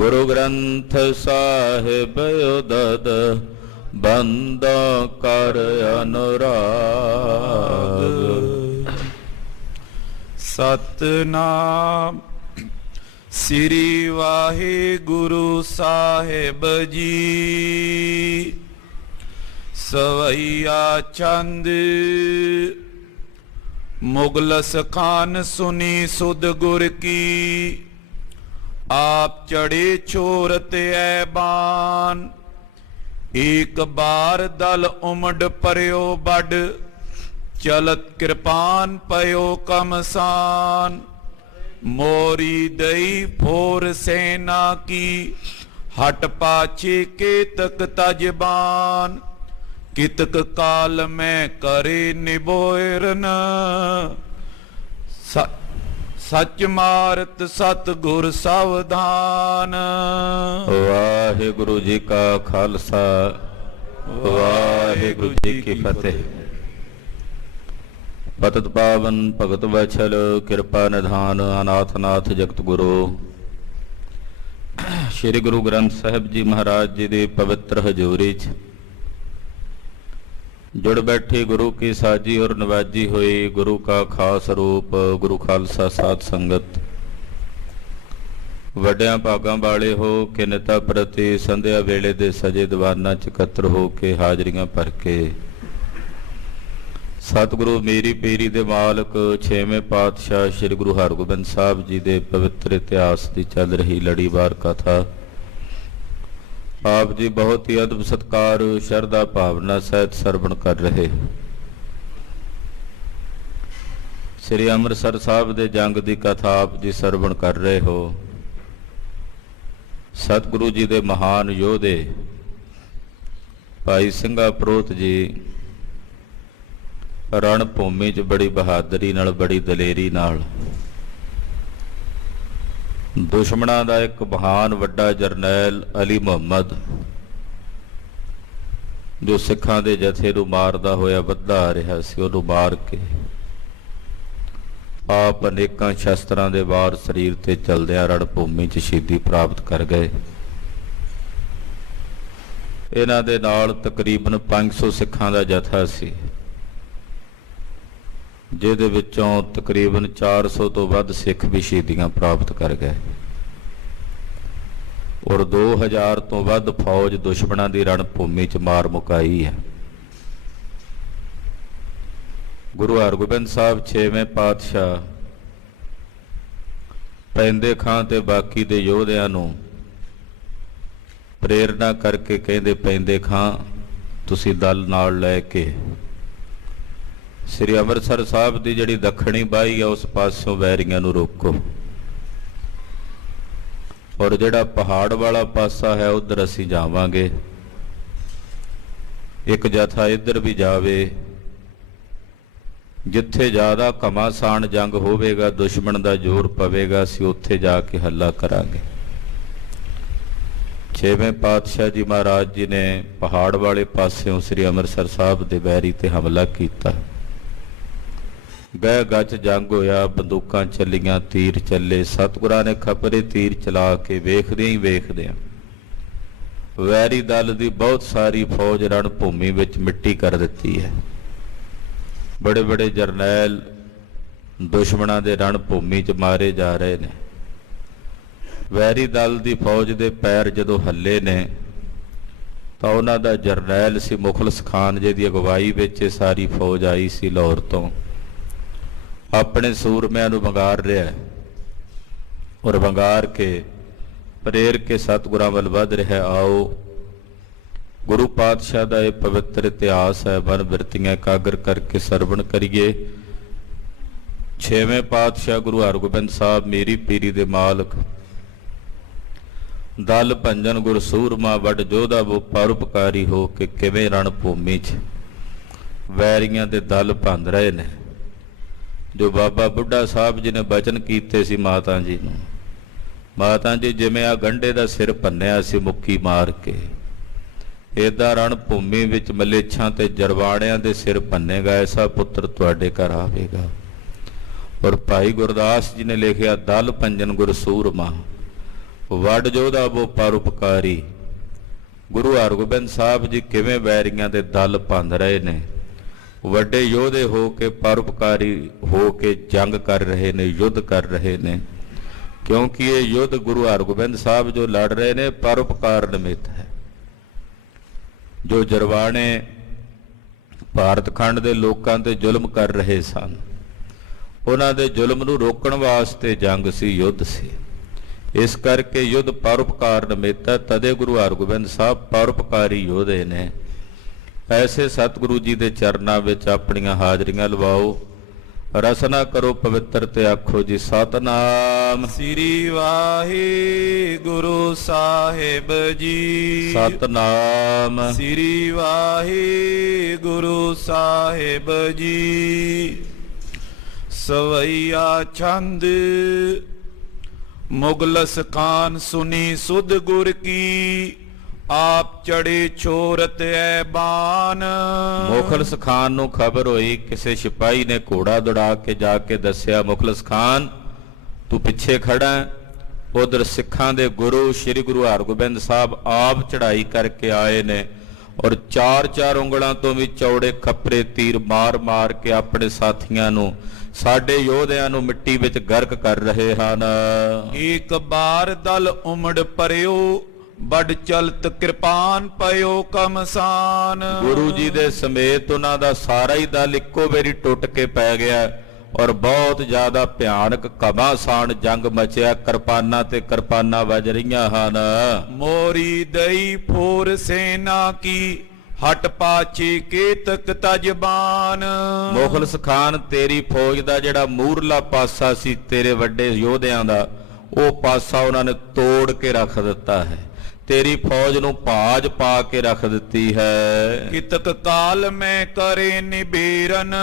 ਗੁਰੂ ਗ੍ਰੰਥ ਸਾਹਿਬ ਉਦਦ ਬੰਦਾ ਕਰ ਅਨੁਰਾਗ। ਸਤਨਾਮ ਸ੍ਰੀ ਵਾਹਿਗੁਰੂ ਸਾਹਿਬ ਜੀ। ਸਵਈਆ ਚੰਦ ਮੁਗਲਸ ਖਾਨ ਸੁਨੀ ਸੁਧ ਗੁਰ ਕੀ। आप चढ़े छोरत ऐबान। एक बार दल उमड़ परयो बड। चलत कृपान पयो कमसान। मोरी दई फोर सेना की। हट पाछे केतक तजबान। कितक काल में करे निबोरन। सच मारत सतगुर सावधान। वाहिगुरु जी का खालसा वाहिगुरु जी की फतेह। पतत पावन भगत वैछल कृपा निधान अनाथनाथ जगत गुरु श्री गुरु ग्रंथ साहिब जी महाराज जी दे पवित्र हजूरी च जुड़ बैठी गुरु की साजी और नवाजी हुई गुरु का खास रूप गुरु खालसा साध संगत। वड्डियां भागां वाले हो के निता प्रति संध्या वेले दे सजे दीवाना च इकत्र हो के हाजरियां भर के सतगुरु मेरी पीरी दे मालक छेवें पातशाह श्री गुरु हरगोबिंद साहब जी दे पवित्र इतिहास की चल रही लड़ीवार कथा आप जी बहुत ही अदब सत्कार शरदा भावना सहित सरवण कर रहे। श्री अमृतसर साहब दे जंग की कथा आप जी सरवण कर रहे हो। सतगुरु जी दे महान योधे भाई ਸਿੰਘਾ प्रोत जी रण भूमि च बड़ी बहादरी नाल बड़ी दलेरी नाल दुश्मनां दा एक महान वड्डा जरनैल अली मुहम्मद जो सिखां दे जथे नूं मारदा होया वधदा आ रहा सी उहनूं मार के आप अनेकां शस्त्रां दे वार शरीर ते चलदिआं रण भूमि च शहीदी प्राप्त कर गए। इन्हां दे नाल तकरीबन 500 सिखां दा जथा सी जिहदे विचों तकरीबन 400 तो वध सिख भी शहीदियां प्राप्त कर गए और 2000 तो वध फौज दुश्मनां दी रण भूमि च मार मुकाई है। गुरु हरगोबिंद साहब छेवें पातशाह पैंदे खां ते बाकी दे योधियां नूं प्रेरणा करके कहंदे पैंदे खां तुसीं दल नाल लै के श्री अमृतसर साहब की जिहड़ी दखणी बाही है उस पासों वैरियां नूं रोको और जिहड़ा पहाड़ वाला पासा है उधर असीं जावांगे। एक जथा इधर भी जावे जिथे ज़्यादा घमासान जंग होवेगा दुश्मन का जोर पवेगा असीं उत्थे जाके हल्ला करांगे। छेवें पातशाह जी महाराज जी ने पहाड़ वाले पासों श्री अमृतसर साहब के बैरी ते हमला किया। गह गच जंग होया बंदूकां चलियां तीर चले। सतगुरां ने खपरे तीर चला के वेखदे ही वेखदे वैरी दल की बहुत सारी फौज रण भूमि विच मिट्टी कर दिती है। बड़े बड़े जरनैल दुश्मनां दे रण भूमि च मारे जा रहे ने। वैरी दल की फौज के पैर जदों हल्ले ने तो उन्हां दा जरनैल सी मुखलस खान जी की अगवाई विच सारी फौज आई सी लाहौर तो अपने सूरमिਆਂ ਨੂੰ ਵੰਗਾਰ ਰਿਹਾ है और वंगार के प्रेर के सतगुरां वल वध रहा। आओ गुरु पातशाह का यह पवित्र इतिहास है वन बिरतियां एकागर करके सरवण करिए। छेवें पातशाह गुरु हरगोबिंद साहब मेरी पीरी दे मालक दल भंजन गुर सूरमा वड जोधा वो परोपकारी हो के किवें रण भूमि च वैरियां दे दल भंद रहे ने। जो बाबा बुढ़ा साहब जी ने बचन कीते सी माता जी नूं, माता जी जिवें आ गंढे दा सिर भन्निया सी मुक्की मार के इदां रण भूमि विच मलेच्छां ते जरवाणियां दे सिर भन्नेगा ऐसा पुत्र तुहाडे घर आवेगा। और भाई गुरदास जी ने लिखिया दल भंजन गुर सूरमा ਵੱਡ ਜੋਧਾ ਵੋ ਪਰਉਪਕਾਰੀ। ਗੁਰੂ ਹਰਗੋਬਿੰਦ ਸਾਹਿਬ ਜੀ ਕਿਵੇਂ ਵੈਰੀਆਂ ਦੇ ਦਲ ਭੰਨ ਰਹੇ ਨੇ, ਵੱਡੇ ਯੋਧੇ ਹੋ ਕੇ ਪਰਉਪਕਾਰੀ ਹੋ ਕੇ ਜੰਗ ਕਰ ਰਹੇ ਨੇ, ਯੁੱਧ ਕਰ ਰਹੇ ਨੇ। ਕਿਉਂਕਿ ਇਹ ਯੁੱਧ ਗੁਰੂ ਹਰਗੋਬਿੰਦ ਸਾਹਿਬ ਜੋ ਲੜ ਰਹੇ ਨੇ ਪਰਉਪਕਾਰ ਨਿਮਿਤ ਹੈ। ਜੋ ਜਰਵਾਣੇ ਭਾਰਤ ਖੰਡ ਦੇ ਲੋਕਾਂ ਤੇ ਜ਼ੁਲਮ ਕਰ ਰਹੇ ਸਨ, ਉਹਨਾਂ ਦੇ ਜ਼ੁਲਮ ਨੂੰ ਰੋਕਣ ਵਾਸਤੇ ਜੰਗ ਸੀ, ਯੁੱਧ ਸੀ। ਇਸ ਕਰਕੇ ਯੁੱਧ ਪਰਉਪਕਾਰ ਨਿਮਿਤ ਹੈ। ਤਦੇ ਗੁਰੂ ਹਰਗੋਬਿੰਦ ਸਾਹਿਬ ਪਰਉਪਕਾਰੀ ਯੋਧੇ ਨੇ। ਐਸੇ ਸਤਿਗੁਰੂ ਜੀ ਦੇ ਚਰਨਾਂ ਵਿੱਚ ਆਪਣੀਆਂ ਹਾਜ਼ਰੀਆਂ ਲਵਾਓ, ਰਸਨਾ ਕਰੋ ਪਵਿੱਤਰ ਤੇ ਆਖੋ ਜੀ ਸਤਨਾਮ ਸ੍ਰੀ ਵਾਹਿਗੁਰੂ ਸਾਹਿਬ ਜੀ। ਸਤਨਾਮ ਸ੍ਰੀ ਵਾਹਿਗੁਰੂ ਸਾਹਿਬ ਜੀ। ਸਵਈਆ ਛੰਦ ਮੁਗਲਸ ਖਾਨ ਸੁਨੀ ਸੁਧ ਗੁਰ ਕੀ, ਆਪ ਚੜੇ ਛੋਰਤ ਐ ਬਾਨ। ਮੁਖਲਸ ਖਾਨ ਨੂੰ ਖਬਰ ਹੋਈ, ਕਿਸੇ ਸਿਪਾਹੀ ਨੇ ਘੋੜਾ ਦੌੜਾ ਕੇ ਜਾ ਕੇ ਦੱਸਿਆ, ਮੁਖਲਸ ਖਾਨ ਤੂੰ ਪਿੱਛੇ ਖੜਾ। ਉਧਰ ਸਿੱਖਾਂ ਦੇ ਗੁਰੂ ਸ੍ਰੀ ਗੁਰੂ ਹਰਗੋਬਿੰਦ ਸਾਹਿਬ ਆਪ ਚੜ੍ਹਾਈ ਕਰਕੇ ਆਏ ਨੇ ਔਰ 4-4 ਉਂਗਲਾਂ ਤੋਂ ਵੀ ਚੌੜੇ ਖੱਪਰੇ ਤੀਰ ਮਾਰ ਮਾਰ ਕੇ ਆਪਣੇ ਸਾਥੀਆਂ ਨੂੰ, ਸਾਡੇ ਯੋਧਿਆਂ ਨੂੰ ਮਿੱਟੀ ਵਿੱਚ ਗਰਕ ਕਰ ਰਹੇ ਹਨ। ਇੱਕ ਬਾਰ ਦਲ ਉਮੜ ਪਰਿਓ, ਬੜ ਚਲਤ ਕਿਰਪਾਨ ਪਇਓ ਕਮਸਾਨ। ਗੁਰੂ ਜੀ ਦੇ ਸਮੇਤ ਉਹਨਾਂ ਦਾ ਸਾਰਾ ਹੀ ਦਲ ਇੱਕੋ ਵਾਰੀ ਟੁੱਟ ਕੇ ਪੈ ਗਿਆ ਔਰ ਬਹੁਤ ਜ਼ਿਆਦਾ ਭਿਆਨਕ ਘਮਾਸਾਨ ਜੰਗ ਮਚਿਆ। ਕਿਰਪਾਨਾਂ ਤੇ ਕਿਰਪਾਨਾਂ ਵੱਜ ਰਹੀਆਂ ਹਨ। ਮੋਰੀ ਦਈ ਫੋਰ ਸੈਨਾ ਕੀ, ਹਟ ਪਾਛੀ ਕੇਤਕ ਤਜਬਾਨ। ਮੁਖਲਸ ਖਾਨ ਤੇਰੀ ਫੌਜ ਦਾ ਜਿਹੜਾ ਮੂਰਲਾ ਪਾਸਾ ਸੀ ਤੇਰੇ ਵੱਡੇ ਯੋਧਿਆਂ ਦਾ, ਉਹ ਪਾਸਾ ਉਹਨਾਂ ਨੇ ਤੋੜ ਕੇ ਰੱਖ ਦਿੱਤਾ ਹੈ। ਤੇਰੀ ਫੌਜ ਨੂੰ ਭਾਜ ਪਾ ਕੇ ਰੱਖ ਦਿੱਤੀ ਹੈ। ਕਿਤਕ ਕਾਲ ਮੈਂ ਕਰੇ ਨਿਬੇਰਨ,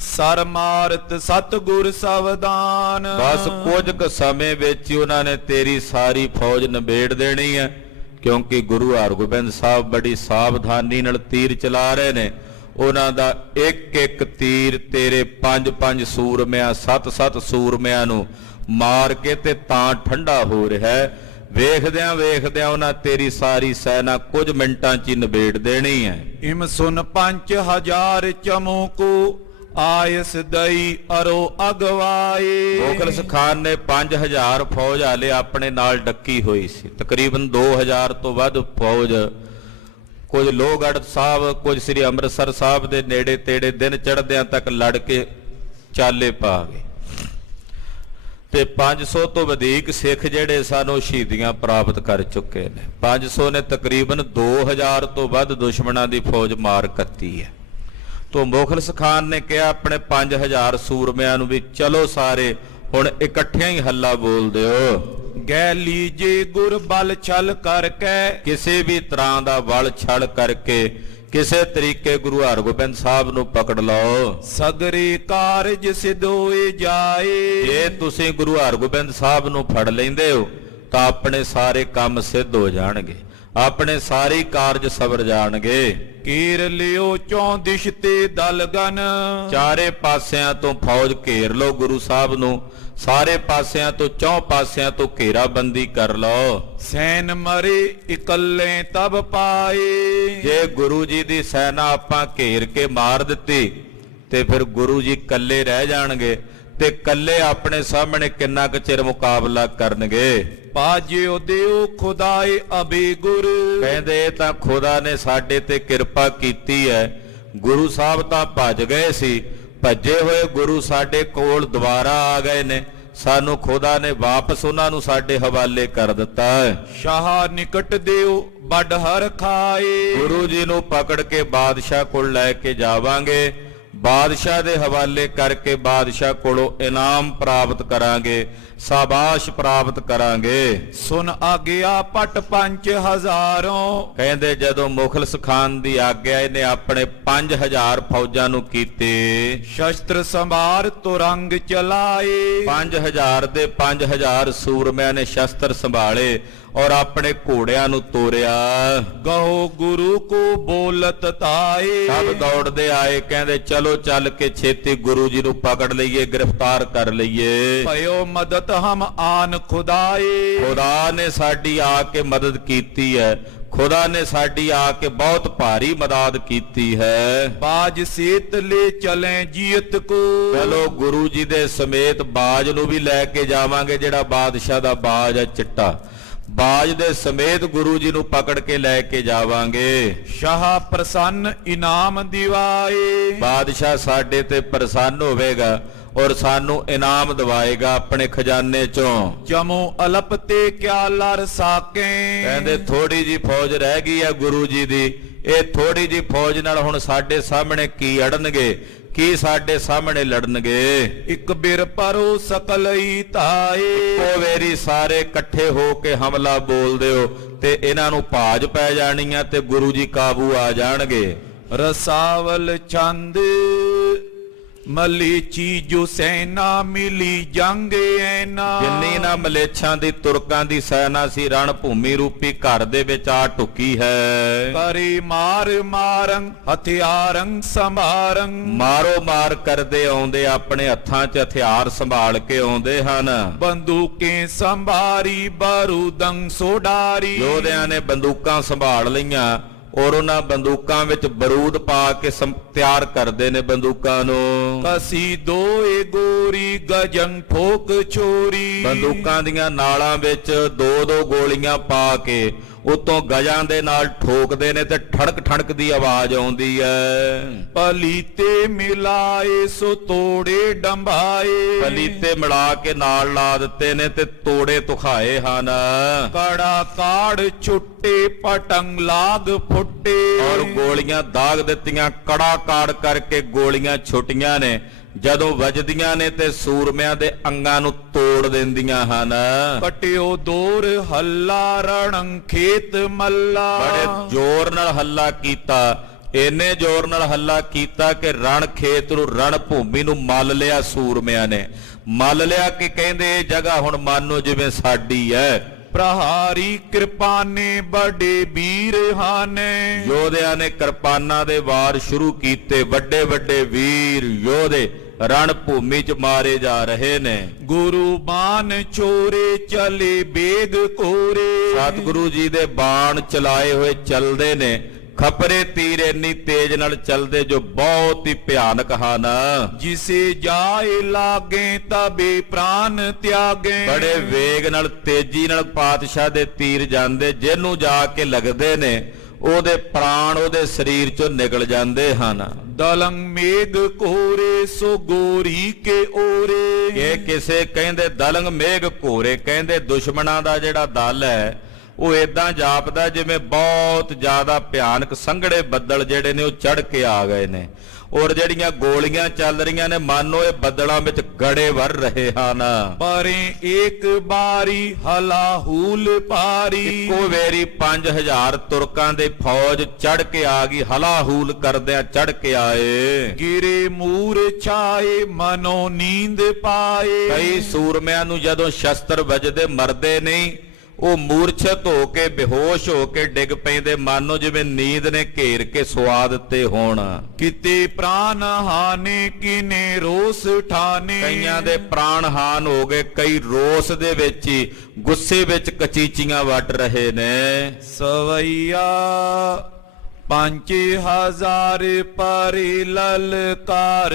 ਸਰ ਮਾਰਤ ਸਤਿਗੁਰ ਸਵਦਾਨ। ਬਸ ਕੁਝ ਕੁ ਸਮੇਂ ਵਿੱਚ ਹੀ ਉਹਨਾਂ ਨੇ ਤੇਰੀ ਸਾਰੀ ਫੌਜ ਨਿਬੇੜ ਦੇਣੀ ਹੈ। ਕਿਉਂਕਿ ਗੁਰੂ ਹਰਗੋਬਿੰਦ ਸਾਹਿਬ ਬੜੀ ਸਾਵਧਾਨੀ ਨਾਲ ਤੀਰ ਚਲਾ ਰਹੇ ਨੇ। ਉਹਨਾਂ ਦਾ ਇੱਕ ਇੱਕ ਤੀਰ ਤੇਰੇ 5-5 ਸੂਰਮਿਆਂ 7-7 ਸੂਰਮਿਆਂ ਨੂੰ ਮਾਰ ਕੇ ਤੇ ਤਾਂ ਠੰਡਾ ਹੋ ਰਿਹਾ ਹੈ। ਵੇਖਦਿਆਂ ਵੇਖਦਿਆਂ ਉਹਨਾਂ ਤੇਰੀ ਸਾਰੀ ਸੈਨਾ ਕੁਝ ਮਿੰਟਾਂ 'ਚ ਹੀ ਨਿਬੇੜ ਦੇਣੀ ਹੈ। ਇਮ ਸੁਨ 5000 ਚਮੂ ਕੋ, ਆਇਸ ਦਈ ਅਰੋ ਅਗਵਾਏ। ਮੁਖਲਸ ਖਾਨ ਨੇ 5000 ਫੌਜ ਹਾਲੇ ਆਪਣੇ ਨਾਲ ਡੱਕੀ ਹੋਈ ਸੀ। ਤਕਰੀਬਨ 2000 ਤੋਂ ਵੱਧ ਫੌਜ ਕੁਝ ਲੋਹਗੜ੍ਹ ਸਾਹਿਬ, ਕੁਝ ਸ੍ਰੀ ਅੰਮ੍ਰਿਤਸਰ ਸਾਹਿਬ ਦੇ ਨੇੜੇ ਤੇੜੇ ਦਿਨ ਚੜ੍ਹਦਿਆਂ ਤੱਕ ਲੜ ਕੇ ਚਾਲੇ ਪਾ ਗਏ ਤੇ 500 ਤੋਂ ਵਧੇਕ ਸਿੱਖ ਜਿਹੜੇ ਸਨ ਉਹ ਸ਼ਹੀਦੀਆਂ ਪ੍ਰਾਪਤ ਕਰ ਚੁੱਕੇ ਨੇ। 500 ਨੇ ਤਕਰੀਬਨ 2000 ਤੋਂ ਵੱਧ ਦੁਸ਼ਮਣਾਂ ਦੀ ਫੌਜ ਮਾਰ ਕੱਤੀ ਹੈ। ਤੋਂ ਮੁਖਲਸ ਖਾਨ ਨੇ ਕਿਹਾ ਆਪਣੇ 5000 ਸੂਰਮਿਆਂ ਨੂੰ ਵੀ ਚਲੋ ਸਾਰੇ ਹੁਣ ਇਕੱਠਿਆਂ ਹੀ ਹੱਲਾ ਬੋਲ ਦਿਓ। ਗੈ ਲੀਜੇ ਗੁਰ ਬਲ ਛਲ ਕਰਕੇ, ਕਿਸੇ ਵੀ ਤਰ੍ਹਾਂ ਦਾ ਬਲ ਛਲ ਕਰਕੇ ਕਿਸੇ ਤਰੀਕੇ ਗੁਰੂ ਹਰਗੋਬਿੰਦ ਸਾਹਿਬ ਨੂੰ ਪਕੜ ਲਓ। ਸਗਰੇ ਕਾਰਜ ਸਿਧ ਹੋਏ ਜਾਏ। ਜੇ ਤੁਸੀਂ ਗੁਰੂ ਹਰਗੋਬਿੰਦ ਸਾਹਿਬ ਨੂੰ ਫੜ ਲੈਂਦੇ ਹੋ ਤਾਂ ਆਪਣੇ ਸਾਰੇ ਕੰਮ ਸਿੱਧ ਹੋ ਜਾਣਗੇ, ਆਪਣੇ ਸਾਰੇ ਕਾਰਜ ਸਵਰ ਜਾਣਗੇ। ਘੇਰ ਲਿਓ ਚੌਂ ਦਿਸ਼ ਤੇ ਦਲਗਨ, ਚਾਰੇ ਪਾਸਿਆਂ ਤੋਂ ਫੌਜ ਘੇਰ ਲਓ ਗੁਰੂ ਸਾਹਿਬ ਨੂੰ, ਸਾਰੇ ਪਾਸਿਆਂ ਤੋਂ ਚੌਂ ਪਾਸਿਆਂ ਤੋਂ ਘੇਰਾਬੰਦੀ ਕਰ ਲਓ। ਸੈਨ ਮਰੇ ਇਕੱਲੇ ਤਬ ਪਾਏ। ਜੇ ਗੁਰੂ ਜੀ ਦੀ ਸੈਨਾ ਆਪਾਂ ਘੇਰ ਕੇ ਮਾਰ ਦਿੱਤੀ ਤੇ ਫਿਰ ਗੁਰੂ ਜੀ ਇਕੱਲੇ ਰਹਿ ਜਾਣਗੇ ਤੇ ਇਕੱਲੇ ਆਪਣੇ ਸਾਹਮਣੇ ਕਿੰਨਾ ਕੁ ਚਿਰ ਮੁਕਾਬਲਾ ਕਰਨਗੇ। ਪਾਜਿਓ ਦਿਓ ਖੁਦਾਏ ਅਬੇ ਗੁਰ, ਕਹਿੰਦੇ ਤਾਂ ਖੁਦਾ ਨੇ ਸਾਡੇ ਤੇ ਕਿਰਪਾ ਕੀਤੀ ਹੈ। ਗੁਰੂ ਸਾਹਿਬ ਤਾਂ ਭੱਜ ਗਏ ਸੀ, ਭੱਜੇ ਹੋਏ ਗੁਰੂ ਸਾਡੇ ਕੋਲ ਦੁਬਾਰਾ ਆ ਗਏ ਨੇ। ਸਾਨੂੰ ਖੁਦਾ ਨੇ ਵਾਪਸ ਉਹਨਾਂ ਨੂੰ ਸਾਡੇ ਹਵਾਲੇ ਕਰ ਦਿੱਤਾ ਹੈ। ਸ਼ਾਹ ਨਿਕਟ ਦਿਓ ਵੱਡ ਹਰ ਖਾਏ। ਗੁਰੂ ਜੀ ਨੂੰ ਪਕੜ ਕੇ ਬਾਦਸ਼ਾਹ ਕੋਲ ਲੈ ਕੇ ਜਾਵਾਂਗੇ, ਬਾਦਸ਼ਾਹ ਦੇ ਹਵਾਲੇ ਕਰਕੇ ਬਾਦਸ਼ਾਹ ਕੋਲੋਂ ਇਨਾਮ ਪ੍ਰਾਪਤ ਕਰਾਂਗੇ, ਸ਼ਾਬਾਸ਼ ਪ੍ਰਾਪਤ ਕਰਾਂਗੇ। ਸੁਨ ਆਗਿਆ ਪਟ 5000। ਕਹਿੰਦੇ ਜਦੋਂ ਮੁਖਲਸ ਖਾਨ ਦੀ ਆਗਿਆ ਇਹਨੇ ਆਪਣੇ 5000 ਫੌਜਾਂ ਨੂੰ ਕੀਤੇ। ਸ਼ਸਤਰ ਸੰਭਾਰ ਤੁਰੰਗ ਚਲਾਏ। 5000 ਦੇ 5000 ਸੂਰਮਿਆਂ ਨੇ ਸ਼ਸਤਰ ਸੰਭਾਲੇ ਔਰ ਆਪਣੇ ਘੋੜਿਆਂ ਨੂੰ ਤੋਰਿਆ। ਗਹੋ ਗੁਰੂ ਕੋ ਬੋਲਤ ਤਾਏ। ਸਭ ਦੌੜਦੇ ਆਏ, ਕਹਿੰਦੇ ਚਲੋ ਚੱਲ ਕੇ ਛੇਤੀ ਗੁਰੂ ਜੀ ਨੂੰ ਪਕੜ ਲਈਏ, ਗ੍ਰਿਫਤਾਰ ਕਰ ਲਈਏ। ਭਇਓ ਮਦਦ ਹਮ ਆਨ ਖੁਦਾਏ। ਖੁਦਾ ਨੇ ਸਾਡੀ ਆ ਕੇ ਮਦਦ ਕੀਤੀ ਹੈ, ਖੁਦਾ ਨੇ ਸਾਡੀ ਆ ਕੇ ਬਹੁਤ ਭਾਰੀ ਮਦਦ ਕੀਤੀ ਹੈ। ਬਾਜ ਸੇਤ ਲੈ ਚਲੇ ਜੀਅਤ ਕੋ। ਚਲੋ ਗੁਰੂ ਜੀ ਦੇ ਸਮੇਤ ਬਾਜ ਨੂੰ ਵੀ ਲੈ ਕੇ ਜਾਵਾਂਗੇ, ਜਿਹੜਾ ਬਾਦਸ਼ਾਹ ਦਾ ਬਾਜ ਹੈ ਚਿੱਟਾ, ਬਾਜ ਦੇ ਸਮੇਤ ਗੁਰੂ ਜੀ ਨੂੰ ਪਕੜ ਕੇ ਲੈ ਕੇ ਜਾਵਾਂਗੇ। ਸ਼ਾਹ ਪ੍ਰਸੰਨ ਇਨਾਮ ਦਿਵਾਏ। ਬਾਦਸ਼ਾਹ ਸਾਡੇ ਤੇ ਪ੍ਰਸੰਨ ਹੋਵੇਗਾ ਔਰ ਸਾਨੂੰ ਇਨਾਮ ਦਿਵਾਏਗਾ ਆਪਣੇ ਖਜ਼ਾਨੇ ਚੋਂ। ਜਮੋ ਅਲਪ ਤੇ ਕਿਆ ਲਰ ਸਾਕੇ। ਕਹਿੰਦੇ ਥੋੜੀ ਜੀ ਫੌਜ ਰਹਿ ਗਈ ਹੈ ਗੁਰੂ ਜੀ ਦੀ, ਇਹ ਥੋੜੀ ਜੀ ਫੌਜ ਨਾਲ ਹੁਣ ਸਾਡੇ ਸਾਹਮਣੇ ਕੀ ਅੜਨਗੇ, ਕੀ ਸਾਡੇ ਸਾਹਮਣੇ ਲੜਨਗੇ। ਇੱਕ ਬਿਰ ਪਰੋ ਸਕਲਈ ਧਾਏ। ਇੱਕੋ ਵੇਰੀ ਸਾਰੇ ਇਕੱਠੇ ਹੋ ਕੇ ਹਮਲਾ ਬੋਲ ਦਿਓ ਤੇ ਇਹਨਾਂ ਨੂੰ ਭਾਜ ਪੈ ਜਾਣੀ ਆ ਤੇ ਗੁਰੂ ਜੀ ਕਾਬੂ ਆ ਜਾਣਗੇ। ਰਸਾਵਲ ਚੰਦ ਮਲੀਚੀ ਜੋ ਸੈਨਾ ਮਿਲੀ ਜੰਗ ਐਨਾ। ਜਿੰਨੀ ਨਾ ਮਲੇਛਾਂ ਦੀ ਤੁਰਕਾਂ ਦੀ ਸੈਨਾ ਸੀ ਰਣ ਭੂਮੀ ਰੂਪੀ ਘਰ ਦੇ ਵਿੱਚ ਆ ਟੁਕੀ ਹੈ। ਕਰੇ ਮਾਰ ਮਾਰੰ ਹਥਿਆਰੰ ਸੰਭਾਰੰ। ਮਾਰੋ ਮਾਰ ਕਰਦੇ ਆਉਂਦੇ, ਆਪਣੇ ਹੱਥਾਂ 'ਚ ਹਥਿਆਰ ਸੰਭਾਲ ਕੇ ਆਉਂਦੇ ਹਨ। ਬੰਦੂਕੇ ਸੰਭਾਰੀ ਬਾਰੂਦੰ ਸੋਡਾਰੀ। ਯੋਧਿਆਂ ਨੇ ਬੰਦੂਕਾਂ ਸੰਭਾਲ ਲਈਆਂ ਔਰ ਉਹਨਾਂ ਬੰਦੂਕਾਂ ਵਿੱਚ ਬਰੂਦ ਪਾ ਕੇ ਤਿਆਰ ਕਰਦੇ ਨੇ ਬੰਦੂਕਾਂ ਨੂੰ। ਕਸੀ ਦੋਏ ਗੋਰੀ ਗਜੰ ਠੋਕ ਚੋਰੀ। ਬੰਦੂਕਾਂ ਦੀਆਂ ਨਾਲਾਂ ਵਿੱਚ ਦੋ ਦੋ ਗੋਲੀਆਂ ਪਾ ਕੇ ਉਤੋਂ ਗਜਾਂ ਦੇ ਨਾਲ ਠੋਕਦੇ ਨੇ ਤੇ ਠੜਕ ਠੜਕ ਦੀ ਆਵਾਜ਼ ਆਉਂਦੀ ਹੈ। ਪਲੀਤੇ ਮਿਲਾਏ ਸੋ ਤੋੜੇ ਡੰਬਾਏ। ਪਲੀਤੇ ਮਿਲਾ ਕੇ ਨਾਲ ਲਾ ਦਿੱਤੇ ਨੇ ਤੇ ਤੋੜੇ ਤੁਖਾਏ ਹਨ। ਕੜਾ ਕਾੜ ਛੁੱਟੇ ਪਟੰਗ ਲਾਗ ਫੁੱਟੇ। ਔਰ ਗੋਲੀਆਂ ਦਾਗ ਦਿੱਤੀਆਂ, ਕੜਾ ਕਾੜ ਕਰਕੇ ਗੋਲੀਆਂ ਛੁੱਟੀਆਂ ਨੇ, ਜਦੋਂ ਵੱਜਦੀਆਂ ਨੇ ਤੇ ਸੂਰਮਿਆਂ ਦੇ ਅੰਗਾਂ ਨੂੰ ਤੋੜ ਦਿੰਦੀਆਂ ਹਨ। ਕਟਿਓ ਦੌਰ ਹੱਲਾ ਰਣੰ ਖੇਤ ਮੱਲਾ। ਬੜੇ ਜ਼ੋਰ ਨਾਲ ਹੱਲਾ ਕੀਤਾ, ਇੰਨੇ ਜ਼ੋਰ ਨਾਲ ਹੱਲਾ ਕੀਤਾ ਕਿ ਰਣ ਖੇਤ ਨੂੰ, ਰਣ ਭੂਮੀ ਨੂੰ ਮੱਲ ਲਿਆ ਸੂਰਮਿਆਂ ਨੇ। ਮੱਲ ਲਿਆ ਕਿ ਕਹਿੰਦੇ ਇਹ ਜਗ੍ਹਾ ਹੁਣ ਮੰਨੋ ਜਿਵੇਂ ਸਾਡੀ ਹੈ। ਪ੍ਰਹਾਰੀ ਕਿਰਪਾਨੇ ਬੜੇ ਵੀਰ ਹਨ। ਯੋਧਿਆਂ ਨੇ ਕਿਰਪਾਨਾਂ ਦੇ ਵਾਰ ਸ਼ੁਰੂ ਕੀਤੇ, ਵੱਡੇ ਵੱਡੇ ਵੀਰ ਯੋਧੇ ਰਣ ਭੂਮੀ 'ਚ ਮਾਰੇ ਜਾ ਰਹੇ ਨੇ। ਗੁਰੂ ਬਾਣ ਚੋਰੇ ਚਲੇ ਬੇਗ ਕੋਰੇ। ਸਤਿਗੁਰੂ ਜੀ ਦੇ ਬਾਣ ਚਲਾਏ ਹੋਏ ਚੱਲਦੇ ਨੇ, ਖਪਰੇ ਤੀਰ ਇੰਨੀ ਤੇਜ਼ ਨਾਲ ਚੱਲਦੇ ਜੋ ਬਹੁਤ ਹੀ ਭਿਆਨਕ ਹਨ। ਜਿਸੇ ਜਾਏ ਲਾਗੇ ਤਬੇ ਪ੍ਰਾਨ ਤਿਆਗੇ। ਬੜੇ ਵੇਗ ਨਾਲ ਤੇਜ਼ੀ ਨਾਲ ਪਾਤਸ਼ਾਹ ਦੇ ਤੀਰ ਜਾਂਦੇ, ਜਿਹਨੂੰ ਜਾ ਕੇ ਲੱਗਦੇ ਨੇ ਉਹਦੇ ਪ੍ਰਾਣ ਉਹਦੇ ਸਰੀਰ ਚੋਂ ਨਿਕਲ ਜਾਂਦੇ ਹਨ। ਦਲੰਗ ਮੇਘ ਕੋਰੇ ਸੋ ਗੋਰੀ ਕੇ ਓਰੇ। ਇਹ ਕਿਸੇ ਕਹਿੰਦੇ ਦਲੰਗ ਮੇਘ ਕੋਰੇ, ਕਹਿੰਦੇ ਦੁਸ਼ਮਣਾਂ ਦਾ ਜਿਹੜਾ ਦਲ ਹੈ ਉਹ ਏਦਾਂ ਜਾਪਦਾ ਜਿਵੇਂ ਬਹੁਤ ਜ਼ਿਆਦਾ ਭਿਆਨਕ ਸੰਘੜੇ ਬੱਦਲ ਜਿਹੜੇ ਨੇ ਉਹ ਚੜ ਕੇ ਆ ਗਏ ਨੇ। ਔਰ ਜਿਹੜੀਆਂ ਗੋਲੀਆਂ ਚੱਲ ਰਹੀਆਂ ਨੇ ਮਾਨੋ ਇਹ ਬੱਦਲਾਂ ਵਿੱਚ ਗੜੇ ਵਰ ਰਹੇ ਹਨ। ਪਰੇ ਇੱਕ ਬਾਰੀ ਹਲਾਹੂਲ ਪਾਰੀ। ਇੱਕੋ ਵੇਰੀ 5000 ਤੁਰਕਾਂ ਦੇ ਫੌਜ ਚੜ ਕੇ ਆ ਗਈ, ਹਲਾਹੂਲ ਕਰਦਿਆਂ ਚੜ ਕੇ ਆਏ। ਗਿਰੇ ਮੂਰ ਛਾਏ ਮਨੋ ਨੀਂਦ ਪਾਏ। ਕਈ ਸੂਰਮਿਆਂ ਨੂੰ ਜਦੋਂ ਸ਼ਸਤਰ ਵੱਜਦੇ ਮਰਦੇ ਨਹੀਂ, ਉਹ ਮੂਰਛਤ ਹੋ ਕੇ ਬੇਹੋਸ਼ ਹੋ ਕੇ ਡਿੱਗ ਪੈਂਦੇ, ਮਾਨੋ ਜਿਵੇਂ ਨੀਂਦ ਨੇ ਘੇਰ ਕੇ ਸੁਆ ਦਿੱਤੇ ਹੋਣ। ਕਿਤੇ ਪ੍ਰਾਨ ਹਾਨੇ ਕਿਨੇ ਰੋਸ ਠਾਨੇ। ਕਈਆਂ ਦੇ ਪ੍ਰਾਣ ਹਾਨ ਹੋ ਗਏ, ਕਈ ਰੋਸ ਦੇ ਵਿੱਚ ਹੀ ਗੁੱਸੇ ਵਿੱਚ ਕਚੀਚੀਆਂ ਵੱਟ ਰਹੇ ਨੇ। ਸਵਈਆ 5000 ਪਰੇ ਲਲਕਾਰ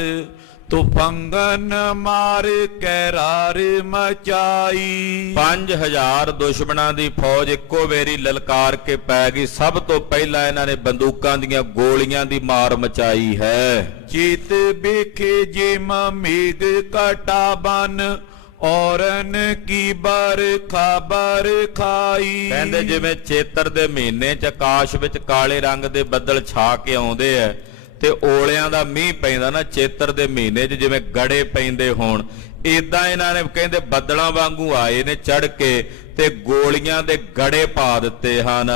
ਤੁਫੰਗਨ ਮਾਰ ਕੈਰਾਰ ਮਚਾਈ। 5000 ਦੁਸ਼ਮਣਾਂ ਦੀ ਫੌਜ ਇੱਕੋ ਵੇਰੀ ਲਲਕਾਰ ਕੇ ਪੈ ਗਈ। ਸਭ ਤੋਂ ਪਹਿਲਾਂ ਇਹਨਾਂ ਨੇ ਬੰਦੂਕਾਂ ਦੀਆਂ ਗੋਲੀਆਂ ਦੀ ਮਾਰ ਮਚਾਈ ਹੈ। ਚਿਤ ਵੇਖੇ ਜਿਮ ਮੇਘ ਕਟਾ ਬਨ ਔਰਨ ਕੀ ਬਰਖਾ ਬਰਖਾਈ। ਕਹਿੰਦੇ ਜਿਵੇਂ ਚੇਤਰ ਦੇ ਮਹੀਨੇ 'ਚ ਆਕਾਸ਼ ਵਿੱਚ ਕਾਲੇ ਰੰਗ ਦੇ ਬੱਦਲ ਛਾ ਕੇ ਆਉਂਦੇ ਐ ਤੇ ਓਲਿਆਂ ਦਾ ਮੀਂਹ ਪੈਂਦਾ ਨਾ ਚੇਤਰ ਦੇ ਮਹੀਨੇ 'ਚ, ਜਿਵੇਂ ਗੜੇ ਪੈਂਦੇ ਹੋਣ, ਇਦਾਂ ਇਹਨਾਂ ਨੇ ਕਹਿੰਦੇ ਬੱਦਲਾਂ ਵਾਂਗੂ ਆਏ ਨੇ ਚੜ ਕੇ ਤੇ ਗੋਲੀਆਂ ਦੇ ਗੜੇ ਪਾ ਦਿੱਤੇ ਹਨ।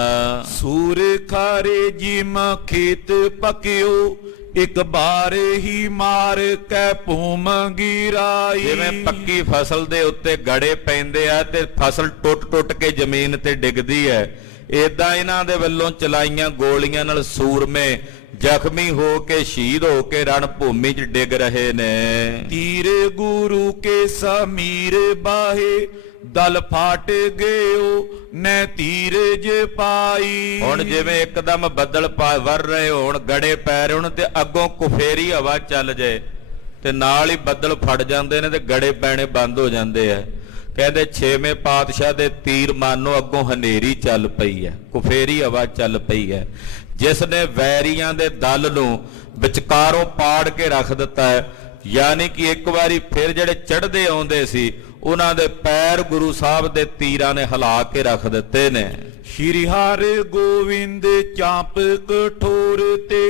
ਸੂਰ ਖਾਰੇ ਜਿਮ ਖੇਤ ਪਕਿਓ ਇੱਕ ਬਾਰ ਹੀ ਮਾਰ ਕੈ ਭੂਮ ਗਿਰਾਈ। ਜਿਵੇਂ ਪੱਕੀ ਫਸਲ ਦੇ ਉੱਤੇ ਗੜੇ ਪੈਂਦੇ ਆ ਤੇ ਫਸਲ ਟੁੱਟ ਟੁੱਟ ਕੇ ਜ਼ਮੀਨ ਤੇ ਡਿੱਗਦੀ ਹੈ, ਏਦਾਂ ਇਹਨਾਂ ਦੇ ਵੱਲੋਂ ਚਲਾਈਆਂ ਗੋਲੀਆਂ ਨਾਲ ਸੂਰਮੇ ਜ਼ਖਮੀ ਹੋ ਕੇ ਸ਼ਹੀਦ ਹੋ ਕੇ ਰਣ ਭੂਮੀ 'ਚ ਡਿੱਗ ਰਹੇ ਨੇ। ਤੀਰ ਗੁਰੂ ਕੇ ਸਮੀਰ ਬਾਹੇ ਦਲ ਫਾਟ ਗਇਓ ਨੈ ਧੀਰਜ ਪਾਈ। ਹੁਣ ਜਿਵੇਂ ਇੱਕਦਮ ਬੱਦਲ ਵਰ ਰਹੇ ਹੋਣ, ਗੜੇ ਪੈ ਰਹੇ ਹੋਣ ਤੇ ਅੱਗੋਂ ਕੁਫੇਰੀ ਹਵਾ ਚੱਲ ਜਾਏ ਤੇ ਨਾਲ ਹੀ ਬੱਦਲ ਫੜ ਜਾਂਦੇ ਨੇ ਤੇ ਗੜੇ ਪੈਣੇ ਬੰਦ ਹੋ ਜਾਂਦੇ ਆ। ਕਹਿੰਦੇ ਛੇਵੇਂ ਪਾਤਸ਼ਾਹ ਦੇ ਤੀਰ ਮਾਨੋ ਅੱਗੋਂ ਹਨੇਰੀ ਚੱਲ ਪਈ ਹੈ, ਕੁਫੇਰੀ ਹਵਾ ਚੱਲ ਪਈ ਹੈ, ਜਿਸ ਨੇ ਵੈਰੀਆਂ ਦੇ ਦਲ ਨੂੰ ਵਿਚਕਾਰੋਂ ਪਾੜ ਕੇ ਰੱਖ ਦਿੱਤਾ ਹੈ। ਯਾਨੀ ਕਿ ਇੱਕ ਵਾਰੀ ਫਿਰ ਜਿਹੜੇ ਚੜ੍ਹਦੇ ਆਉਂਦੇ ਸੀ ਉਹਨਾਂ ਦੇ ਪੈਰ ਗੁਰੂ ਸਾਹਿਬ ਦੇ ਤੀਰਾਂ ਨੇ ਹਿਲਾ ਕੇ ਰੱਖ ਦਿੱਤੇ ਨੇ। ਸ਼੍ਰੀ ਹਰਿ ਗੋਬਿੰਦ ਚਾਪ ਕਠੋਰ ਤੇ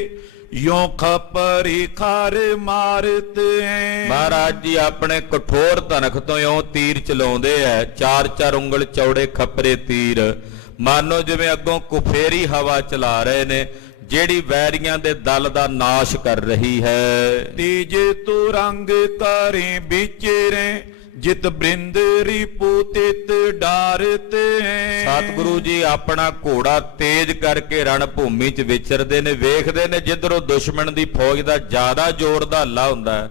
ਯੋਂ ਖਪਰੀ ਖਾਰ ਮਾਰਤ ਹੈ। ਮਹਾਰਾਜ ਜੀ ਆਪਣੇ ਕਠੋਰ ਧਨਖ ਤੋਂ ਇਉਂ ਤੀਰ ਚਲਾਉਂਦੇ ਐ, 4-4 ਉਂਗਲ ਚੌੜੇ ਖੱਪਰੇ ਤੀਰ, ਮਾਨੋ ਜਿਵੇਂ ਅੱਗੋਂ ਕੁਫੇਰੀ ਹਵਾ ਚਲਾ ਰਹੇ ਨੇ ਜਿਹੜੀ ਵੈਰੀਆਂ ਦੇ ਦਲ ਦਾ ਨਾਸ਼ ਕਰ ਰਹੀ ਹੈ। ਤੇਜ ਤੋ ਰੰਗ ਕਰੇ ਵਿਚਰੇ ਜਿਤ ਬ੍ਰਿੰਦ ਰਿਪੂ ਤਿਤ ਡਾਰਤ ਹੈ। ਸਤਿਗੁਰੂ ਜੀ ਆਪਣਾ ਘੋੜਾ ਤੇਜ਼ ਕਰਕੇ ਰਣ ਭੂਮੀ 'ਚ ਵਿਚਰਦੇ ਨੇ, ਵੇਖਦੇ ਨੇ ਜਿੱਧਰੋਂ ਦੁਸ਼ਮਣ ਦੀ ਫੌਜ ਦਾ ਜ਼ਿਆਦਾ ਜ਼ੋਰ ਦਾ ਹੱਲਾ ਹੁੰਦਾ ਹੈ,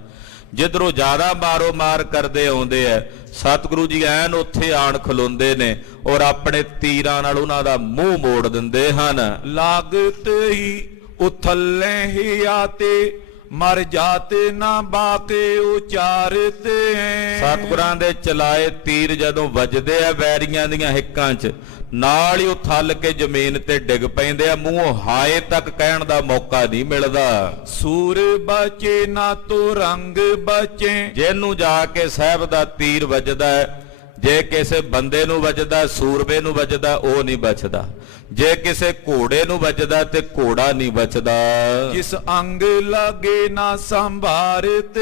ਜਿੱਧਰੋਂ ਜ਼ਿਆਦਾ ਮਾਰੋ ਮਾਰ ਕਰਦੇ ਆਉਂਦੇ ਆ, ਸਤਿਗੁਰੂ ਜੀ ਐਨ ਉੱਥੇ ਆਣ ਖਲੋਂਦੇ ਨੇ ਔਰ ਆਪਣੇ ਤੀਰਾਂ ਨਾਲ ਉਹਨਾਂ ਦਾ ਮੂੰਹ ਮੋੜ ਦਿੰਦੇ ਹਨ। ਲਾਗਤ ਹੀ ਉਥਲੇ ਹੀ ਆਤੇ ਮਰ ਜਾਤ ਨਾ ਬਾਕੇ ਉਚਾਰਤ ਹੈ। ਸਤਿਗੁਰਾਂ ਦੇ ਚਲਾਏ ਤੀਰ ਜਦੋਂ ਵੱਜਦੇ ਆ ਵੈਰੀਆਂ ਦੀਆਂ ਹਿੱਕਾਂ 'ਚ, ਨਾਲ ਹੀ ਉਹ ਥੱਲ ਕੇ ਜ਼ਮੀਨ ਤੇ ਡਿੱਗ ਪੈਂਦੇ ਆ, ਮੂੰਹੋਂ ਹਾਏ ਤੱਕ ਕਹਿਣ ਦਾ ਮੌਕਾ ਨਹੀਂ ਮਿਲਦਾ। ਸੂਰ ਬਚੇ ਨਾ ਤੋ ਰੰਗ ਬਚੇ, ਜਿਹਨੂੰ ਜਾ ਕੇ ਸਾਹਿਬ ਦਾ ਤੀਰ ਵੱਜਦਾ ਹੈ, ਜੇ ਕਿਸੇ ਬੰਦੇ ਨੂੰ ਵੱਜਦਾ, ਸੂਰਬੇ ਨੂੰ ਵੱਜਦਾ, ਉਹ ਨਹੀਂ ਬਚਦਾ। ਜੇ ਕਿਸੇ ਘੋੜੇ ਨੂੰ ਵੱਜਦਾ ਤੇ ਘੋੜਾ ਨਹੀਂ ਬਚਦਾ। ਜਿਸ ਅੰਗ ਲਾਗੇ ਨਾ ਸੰਭਾਰਤ,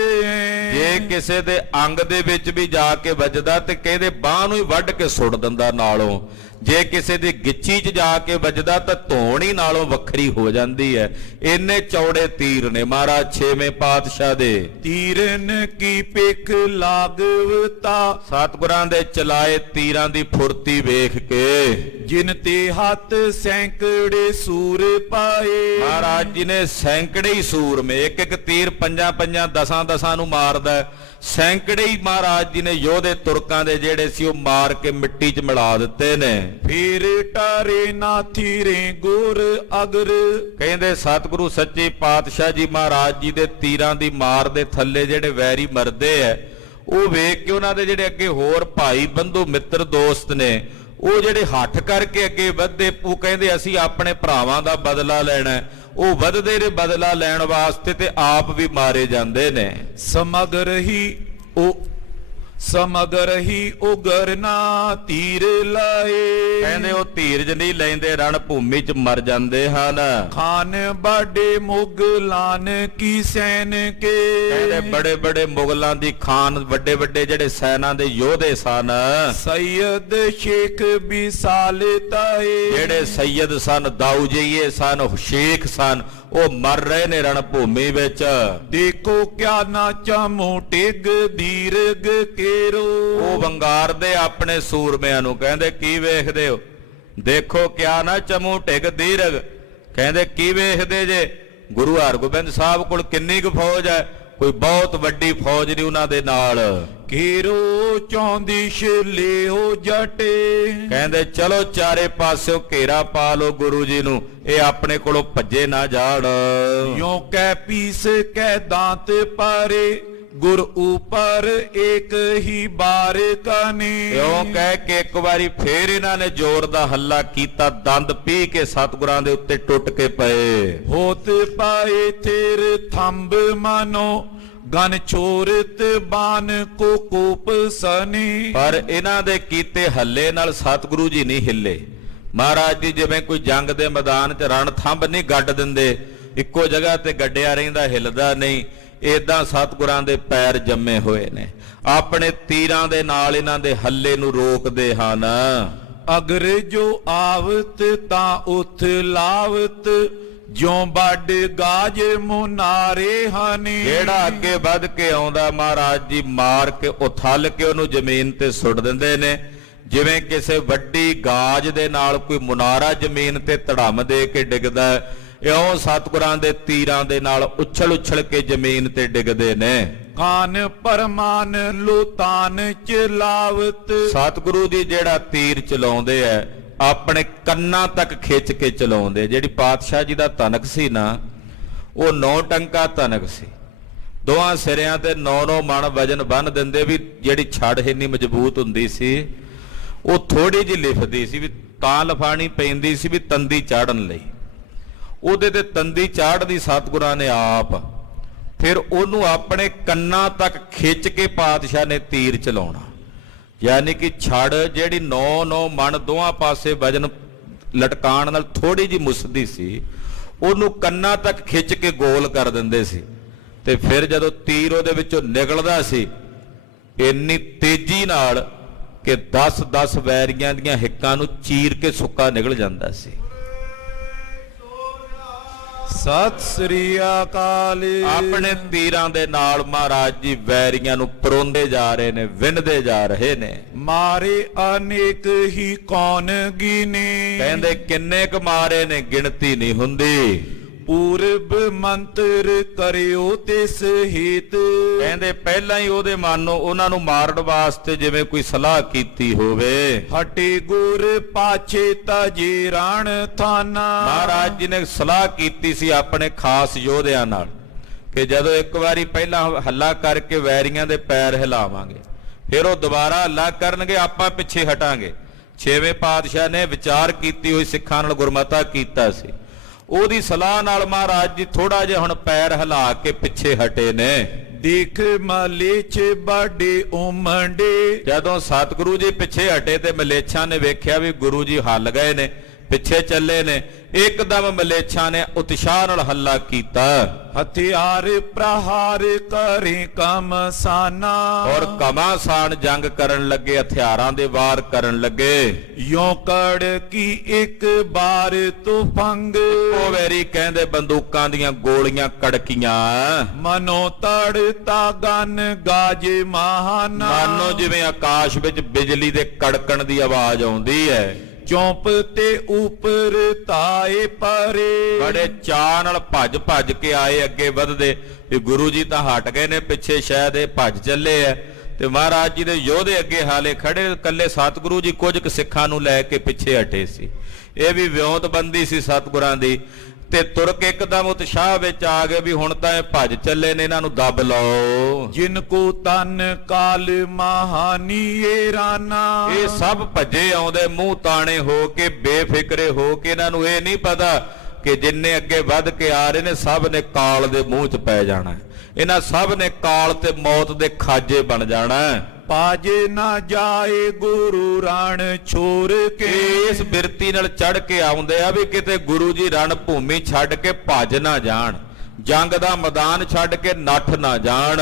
ਜੇ ਕਿਸੇ ਦੇ ਅੰਗ ਦੇ ਵਿੱਚ ਵੀ ਜਾ ਕੇ ਵੱਜਦਾ ਤੇ ਕਹਿੰਦੇ ਬਾਹ ਨੂੰ ਹੀ ਵੱਢ ਕੇ ਸੁੱਟ ਦਿੰਦਾ ਨਾਲੋਂ। ਜੇ ਕਿਸੇ ਦੀ ਗਿੱਚੀ 'ਚ ਜਾ ਕੇ ਵੱਜਦਾ ਤਾਂ ਧੌਣ ਹੀ ਨਾਲੋਂ ਵੱਖਰੀ ਹੋ ਜਾਂਦੀ ਹੈ। ਇੰਨੇ ਚੌੜੇ ਤੀਰ ਨੇ ਮਹਾਰਾਜ ਛੇਵੇਂ ਪਾਤਸ਼ਾਹ ਦੇ। ਤੀਰਨ ਕੀ ਪਿੱਖ ਲਾਗਵਤਾ, ਸਤਿਗੁਰਾਂ ਦੇ ਚਲਾਏ ਤੀਰਾਂ ਦੀ ਫੁਰਤੀ ਵੇਖ ਕੇ ਜਿਨ ਤੇ ਹੱਥ ਸੈਂਕੜੇ ਸੂਰ ਪਾਏ। ਮਹਾਰਾਜ ਜੀ ਨੇ ਸੈਂਕੜੇ ਹੀ ਸੂਰਮੇ, ਇੱਕ ਇੱਕ ਤੀਰ 5-5 10-10 ਨੂੰ ਮਾਰਦਾ, ਸੈਂਕੜੇ ਹੀ ਮਹਾਰਾਜ ਜੀ ਨੇ ਯੋਧੇ ਤੁਰਕਾਂ ਦੇ ਜਿਹੜੇ ਸੀ ਉਹ ਮਾਰ ਕੇ ਮਿੱਟੀ 'ਚ ਮਿਲਾ ਦਿੱਤੇ ਨੇ। ਫਿਰ ਟਾਰੇ ਨਾ ਥੀਰੇ ਗੁਰ ਅਗਰ, ਕਹਿੰਦੇ ਸਤਿਗੁਰੂ ਸੱਚੇ ਪਾਤਸ਼ਾਹ ਜੀ ਮਹਾਰਾਜ ਜੀ ਦੇ ਤੀਰਾਂ ਦੀ ਮਾਰ ਦੇ ਥੱਲੇ ਜਿਹੜੇ ਵੈਰੀ ਮਰਦੇ ਐ, ਉਹ ਵੇਖ ਕੇ ਉਹਨਾਂ ਦੇ ਜਿਹੜੇ ਅੱਗੇ ਹੋਰ ਭਾਈ ਬੰਧੂ ਮਿੱਤਰ ਦੋਸਤ ਨੇ, ਉਹ ਜਿਹੜੇ ਹੱਠ ਕਰਕੇ ਅੱਗੇ ਵਧਦੇ, ਉਹ ਕਹਿੰਦੇ ਅਸੀਂ ਆਪਣੇ ਭਰਾਵਾਂ ਦਾ ਬਦਲਾ ਲੈਣਾ। ਉਹ ਵਧਦੇ ਨੇ ਬਦਲਾ ਲੈਣ ਵਾਸਤੇ ਤੇ ਆਪ ਵੀ ਮਾਰੇ ਜਾਂਦੇ ਨੇ। ਸਮਗਰ ਹੀ ਉਗਰ ਨਾ ਤੀਰ ਲਾਏ, ਕਹਿੰਦੇ ਉਹ ਧੀਰਜ ਨਹੀਂ ਲੈਂਦੇ, ਰਣ ਭੂਮੀ 'ਚ ਮਰ ਜਾਂਦੇ ਹਨ। ਖਾਨ ਬਾਡੇ ਮੁਗਲਾਨ ਕੀ ਸੈਨ ਕੇ, ਕਹਿੰਦੇ ਬੜੇ ਬੜੇ ਮੁਗਲਾਂ ਦੀ ਖਾਨ, ਵੱਡੇ ਵੱਡੇ ਜਿਹੜੇ ਸੈਨਾ ਦੇ ਯੋਧੇ ਸਨ। ਸੈਯਦ ਸ਼ੇਖ ਬਿਸਾਲ ਤਾਏ, ਜਿਹੜੇ ਸੈਯਦ ਸਨ, ਦਾਊਜੀਏ ਸਨ, ਸ਼ੇਖ ਸਨ, ਉਹ ਮਰ ਰਹੇ ਨੇ ਰਣ ਭੂਮੀ ਵਿੱਚ। ਦੇਖੋ ਕਿਆ ਨਾ ਚਾਮੋ ਟਿਗ ਦੀਰਗ ਕੇਰੋ, ਉਹ ਵੰਗਾਰਦੇ ਆਪਣੇ ਸੂਰਮਿਆਂ ਨੂੰ, ਕਹਿੰਦੇ ਕੀ ਵੇਖਦੇ ਹੋ? ਦੇਖੋ ਕਿਆ ਨਾ ਚਮੂ ਟਿਗ ਦੀਰਗ, ਕਹਿੰਦੇ ਕੀ ਵੇਖਦੇ ਜੇ? ਗੁਰੂ ਹਰਗੋਬਿੰਦ ਸਾਹਿਬ ਕੋਲ ਕਿੰਨੀ ਕੁ ਫੌਜ ਹੈ? ਕੋਈ ਬਹੁਤ ਵੱਡੀ ਫੌਜ ਨਹੀਂ ਉਹਨਾਂ ਦੇ ਨਾਲ। ਘੇਰੋ ਚੌਂਦੀਸ਼ ਲਿਓ ਜਟੇ, ਕਹਿੰਦੇ ਚਲੋ ਚਾਰੇ ਪਾਸਿਓਂ ਘੇਰਾ ਪਾ ਲੋ ਗੁਰੂ ਜੀ ਨੂੰ, ਇਹ ਆਪਣੇ ਕੋਲੋਂ ਭੱਜੇ ਨਾ ਜਾਣ। ਯੋਂ ਕਹਿ ਪੀਸ ਕਹਿ ਦਾਂਤ ਪਾਰੇ, ਗੁਰ ਉਪਰ ਇੱਕ ਹੀ ਬਾਰ ਕਾਨੀ। ਇਉਂ ਕਹਿ ਕੇ ਇੱਕ ਵਾਰੀ ਫੇਰ ਇਹਨਾਂ ਨੇ ਜ਼ੋਰ ਦਾ ਹੱਲਾ ਕੀਤਾ, ਦੰਦ ਪੀ ਕੇ ਸਤਿਗੁਰਾਂ ਦੇ ਉੱਤੇ ਟੁੱਟ ਕੇ ਪਏ। ਹੋਤ ਪਾਏ ਥੇਰ ਥੰਬ ਮਾਨੋ, ਗਨ ਛੋਰਤ ਬਾਨ ਕੋ ਕੋਪ ਸਨੀ। ਪਰ ਇਹਨਾਂ ਦੇ ਕੀਤੇ ਹੱਲੇ ਨਾਲ ਸਤਿਗੁਰੂ ਜੀ ਨਹੀਂ ਹਿੱਲੇ। ਮਹਾਰਾਜ ਜੀ ਜਿਵੇਂ ਕੋਈ ਜੰਗ ਦੇ ਮੈਦਾਨ 'ਚ ਰਣ ਥੰਬ ਨਹੀਂ ਗੱਡ ਦਿੰਦੇ, ਇੱਕੋ ਜਗ੍ਹਾ ਤੇ ਗੱਡਿਆ ਰਹਿੰਦਾ, ਹਿੱਲਦਾ ਨਹੀਂ, ਏਦਾਂ ਸਤਿਗੁਰਾਂ ਦੇ ਪੈਰ ਜੰਮੇ ਹੋਏ ਨੇ। ਆਪਣੇ ਤੀਰਾਂ ਦੇ ਨਾਲ ਇਹਨਾਂ ਦੇ ਹੱਲੇ ਨੂੰ ਰੋਕਦੇ ਹਨ। ਅਗਰ ਜੋ ਆਵਤ ਤਾਂ ਉਥ ਲਾਵਤ, ਜਿਉਂ ਵੱਡ ਗਾਜ ਮੁਨਾਰੇ ਹਨੀ। ਜਿਹੜਾ ਅੱਗੇ ਵੱਧ ਕੇ ਆਉਂਦਾ ਮਹਾਰਾਜ ਜੀ ਮਾਰ ਕੇ ਉਥਲ ਕੇ ਉਹਨੂੰ ਜ਼ਮੀਨ ਤੇ ਸੁੱਟ ਦਿੰਦੇ ਨੇ। ਜਿਵੇਂ ਕਿਸੇ ਵੱਡੀ ਗਾਜ ਦੇ ਨਾਲ ਕੋਈ ਮੁਨਾਰਾ ਜ਼ਮੀਨ ਤੇ ਧੜਮ ਦੇ ਕੇ ਡਿੱਗਦਾ, ਇਉਂ ਸਤਿਗੁਰਾਂ ਦੇ ਤੀਰਾਂ ਦੇ ਨਾਲ ਉਛਲ ਉਛਲ ਕੇ ਜ਼ਮੀਨ ਤੇ ਡਿੱਗਦੇ ਨੇ। ਕਾਨ ਪਰਮਾਨ ਲੁਤਾਨ ਚਲਾਵਤ। ਸਤਿਗੁਰੂ ਜੀ ਜਿਹੜਾ ਤੀਰ ਚਲਾਉਂਦੇ ਐ ਆਪਣੇ ਕੰਨਾਂ ਤੱਕ ਖਿੱਚ ਕੇ ਚਲਾਉਂਦੇ। ਜਿਹੜੀ ਪਾਤਸ਼ਾਹ ਜੀ ਦਾ ਧਨਕ ਸੀ ਨਾ, ਉਹ 9 ਟੰਕਾ ਧਨਕ ਸੀ। ਦੋਹਾਂ ਸਿਰਿਆਂ ਤੇ 9-9 ਮਣ ਵਜਨ ਬੰਨ ਦਿੰਦੇ ਵੀ ਜਿਹੜੀ ਛੜ ਇੰਨੀ ਮਜ਼ਬੂਤ ਹੁੰਦੀ ਸੀ, ਉਹ ਥੋੜੀ ਜਿਹੀ ਲਿਫਦੀ ਸੀ ਵੀ ਤਾਂ ਲਫਾਣੀ ਪੈਂਦੀ ਸੀ ਵੀ ਤੰਦੀ ਚਾੜਨ ਲਈ। ਉਹਦੇ ਤੇ ਤੰਦੀ ਚਾੜਦੀ ਸਤਿਗੁਰਾਂ ਨੇ ਆਪ, ਫਿਰ ਉਹਨੂੰ ਆਪਣੇ ਕੰਨਾਂ ਤੱਕ ਖਿੱਚ ਕੇ ਪਾਤਸ਼ਾਹ ਨੇ ਤੀਰ ਚਲਾਉਣਾ। ਯਾਨੀ ਕਿ ਛੜ ਜਿਹੜੀ 9-9 ਮਣ ਦੋਹਾਂ ਪਾਸੇ ਵਜਨ ਲਟਕਾਉਣ ਨਾਲ ਥੋੜੀ ਜਿਹੀ ਮੁੱਸਦੀ ਸੀ, ਉਹਨੂੰ ਕੰਨਾਂ ਤੱਕ ਖਿੱਚ ਕੇ ਗੋਲ ਕਰ ਦਿੰਦੇ ਸੀ। ਤੇ ਫਿਰ ਜਦੋਂ ਤੀਰ ਉਹਦੇ ਵਿੱਚੋਂ ਨਿਕਲਦਾ ਸੀ ਇੰਨੀ ਤੇਜ਼ੀ ਨਾਲ ਕਿ 10-10 ਵੈਰੀਆਂ ਦੀਆਂ ਹਿੱਕਾਂ ਨੂੰ ਚੀਰ ਕੇ ਸੁੱਕਾ ਨਿਕਲ ਜਾਂਦਾ ਸੀ। ਸਤਿ ਸ੍ਰੀ ਅਕਾਲ। ਆਪਣੇ ਤੀਰਾਂ ਦੇ ਨਾਲ ਮਹਾਰਾਜ ਜੀ ਵੈਰੀਆਂ ਨੂੰ ਪਰੋਂਦੇ ਜਾ ਰਹੇ ਨੇ, ਵਿੰਨਦੇ ਜਾ ਰਹੇ ਨੇ। ਮਾਰੇ ਅਨੇਕ ਹੀ ਕੌਣ ਗਿਨੇ। ਕਹਿੰਦੇ ਕਿੰਨੇ ਕੁ ਮਾਰੇ ਨੇ, ਗਿਣਤੀ ਨਹੀਂ ਹੁੰਦੀ। ਪੂਰਬ ਮੰਤਰ ਕਰਿਓ ਤਿਸ ਹਿਤ। ਕਹਿੰਦੇ ਪਹਿਲਾਂ ਹੀ ਉਹਦੇ ਮਾਨੋ ਉਹਨਾਂ ਨੂੰ ਮਾਰਨ ਵਾਸਤੇ ਜਿਵੇਂ ਕੋਈ ਸਲਾਹ ਕੀਤੀ ਹੋਵੇ। ਹਟੇ ਗੁਰ ਪਾਛੇ ਤਜੇ ਰਾਣ ਥਾਨਾ। ਮਹਾਰਾਜ ਜੀ ਨੇ ਸਲਾਹ ਕੀਤੀ ਸੀ ਆਪਣੇ ਖਾਸ ਯੋਧਿਆਂ ਨਾਲ ਕਿ ਜਦੋਂ ਇੱਕ ਵਾਰੀ ਪਹਿਲਾਂ ਹੱਲਾ ਕਰਕੇ ਵੈਰੀਆਂ ਦੇ ਪੈਰ ਹਿਲਾਵਾਂਗੇ, ਫਿਰ ਉਹ ਦੁਬਾਰਾ ਹੱਲਾ ਕਰਨਗੇ, ਆਪਾਂ ਪਿੱਛੇ ਹਟਾਂਗੇ। 6ਵੇਂ ਪਾਤਸ਼ਾਹ ਨੇ ਵਿਚਾਰ ਕੀਤੀ ਹੋਈ ਸਿੱਖਾਂ ਨਾਲ ਗੁਰਮਤਾ ਕੀਤਾ ਸੀ। ਉਹਦੀ ਸਲਾਹ ਨਾਲ ਮਹਾਰਾਜ ਜੀ ਥੋੜਾ ਜਿਹਾ ਹੁਣ ਪੈਰ ਹਿਲਾ ਕੇ ਪਿੱਛੇ ਹਟੇ ਨੇ। ਦੇਖ ਮਲੇਛ ਬਾਡੇ ਉਮੰਡੇ। ਜਦੋਂ ਸਤਿਗੁਰੂ ਜੀ ਪਿੱਛੇ ਹਟੇ ਤੇ ਮਲੇਛਾਂ ਨੇ ਵੇਖਿਆ ਵੀ ਗੁਰੂ ਜੀ ਹੱਲ ਗਏ ਨੇ, ਪਿੱਛੇ ਚੱਲੇ ਨੇ। ਇੱਕਦਮ ਮਲੇਛਾਂ ਨੇ ਉਤਸ਼ਾਹ ਨਾਲ ਹੱਲਾ ਕੀਤਾ। ਹਥਿਆਰ ਪ੍ਰਹਾਰ ਕਰੇ ਕਮਸਾਨਾ। ਔਰ ਕਮਾਸਾਨ ਜੰਗ ਕਰਨ ਲੱਗੇ, ਹਥਿਆਰਾਂ ਦੇ ਵਾਰ ਕਰਨ ਲੱਗੇ। ਯੋਂ ਕੜ ਕੀ ਇੱਕ ਬਾਰ ਤੁਫੰਗ। ਉਹ ਵੈਰੀ ਕਹਿੰਦੇ ਬੰਦੂਕਾਂ ਦੀਆਂ ਗੋਲੀਆਂ ਕੜਕੀਆਂ। ਮਨੋ ਤੜ ਤਾਗਨ ਗਾਜੇ ਮਹਾਨਾ। ਮਾਨੋ ਜਿਵੇਂ ਆਕਾਸ਼ ਵਿੱਚ ਬਿਜਲੀ ਦੇ ਕੜਕਣ ਦੀ ਆਵਾਜ਼ ਆਉਂਦੀ ਹੈ। ਚੌਂਪ ਤੇ ਉੱਪਰ ਤਾਏ ਪਰੇ। ਬੜੇ ਚਾਅ ਨਾਲ ਭੱਜ ਭੱਜ ਕੇ ਆਏ, ਅੱਗੇ ਵਧਦੇ ਵੀ ਗੁਰੂ ਜੀ ਤਾਂ ਹਟ ਗਏ ਨੇ, ਪਿੱਛੇ ਸ਼ਾਇਦ ਇਹ ਭੱਜ ਚੱਲੇ ਐ। ਤੇ ਮਹਾਰਾਜ ਜੀ ਦੇ ਯੋਧੇ ਅੱਗੇ ਹਾਲੇ ਖੜੇ, ਇਕੱਲੇ ਸਤਿਗੁਰੂ ਜੀ ਕੁਝ ਕੁ ਸਿੱਖਾਂ ਨੂੰ ਲੈ ਕੇ ਪਿੱਛੇ ਹਟੇ ਸੀ। ਇਹ ਵੀ ਵਿਉਂਤਬੰਦੀ ਸੀ ਸਤਿਗੁਰਾਂ ਦੀ। ਤੇ ਤੁਰ ਕੇ ਇੱਕਦਮ ਉਤਸ਼ਾਹ ਵਿੱਚ ਆ ਗਏ ਵੀ ਹੁਣ ਤਾਂ ਇਹ ਭੱਜ ਚੱਲੇ ਨੇ, ਇਹਨਾਂ ਨੂੰ ਦੱਬ ਲਓ। ਜਿਨ ਕੋ ਤਨ ਕਾਲ ਮਹਾਨੀਏ ਰਾਨਾ। ਇਹ ਸਭ ਭੱਜੇ ਆਉਂਦੇ ਮੂੰਹ ਤਾਣੇ ਹੋ ਕੇ, ਬੇਫਿਕਰੇ ਹੋ ਕੇ। ਇਹਨਾਂ ਨੂੰ ਇਹ ਨਹੀਂ ਪਤਾ ਕਿ ਜਿੰਨੇ ਅੱਗੇ ਵੱਧ ਕੇ ਆ ਰਹੇ ਨੇ ਸਭ ਨੇ ਕਾਲ ਦੇ ਮੂੰਹ 'ਚ ਪੈ ਜਾਣਾ। ਇਹਨਾਂ ਸਭ ਨੇ ਕਾਲ ਤੇ ਮੌਤ ਦੇ ਖਾਜੇ ਬਣ ਜਾਣਾ। ਪਾਜੇ ਨਾ ਜਾਏ ਗੁਰੂ ਰਣ ਛੋੜ ਕੇ। ਇਸ ਬਿਰਤੀ ਨਾਲ ਚੜ ਕੇ ਆਉਂਦੇ ਆ ਵੀ ਕਿਤੇ ਗੁਰੂ ਜੀ ਰਣ ਭੂਮੀ ਛੱਡ ਕੇ ਭੱਜ ਨਾ ਜਾਣ, ਜੰਗ ਦਾ ਮੈਦਾਨ ਛੱਡ ਕੇ ਨੱਠ ਨਾ ਜਾਣ।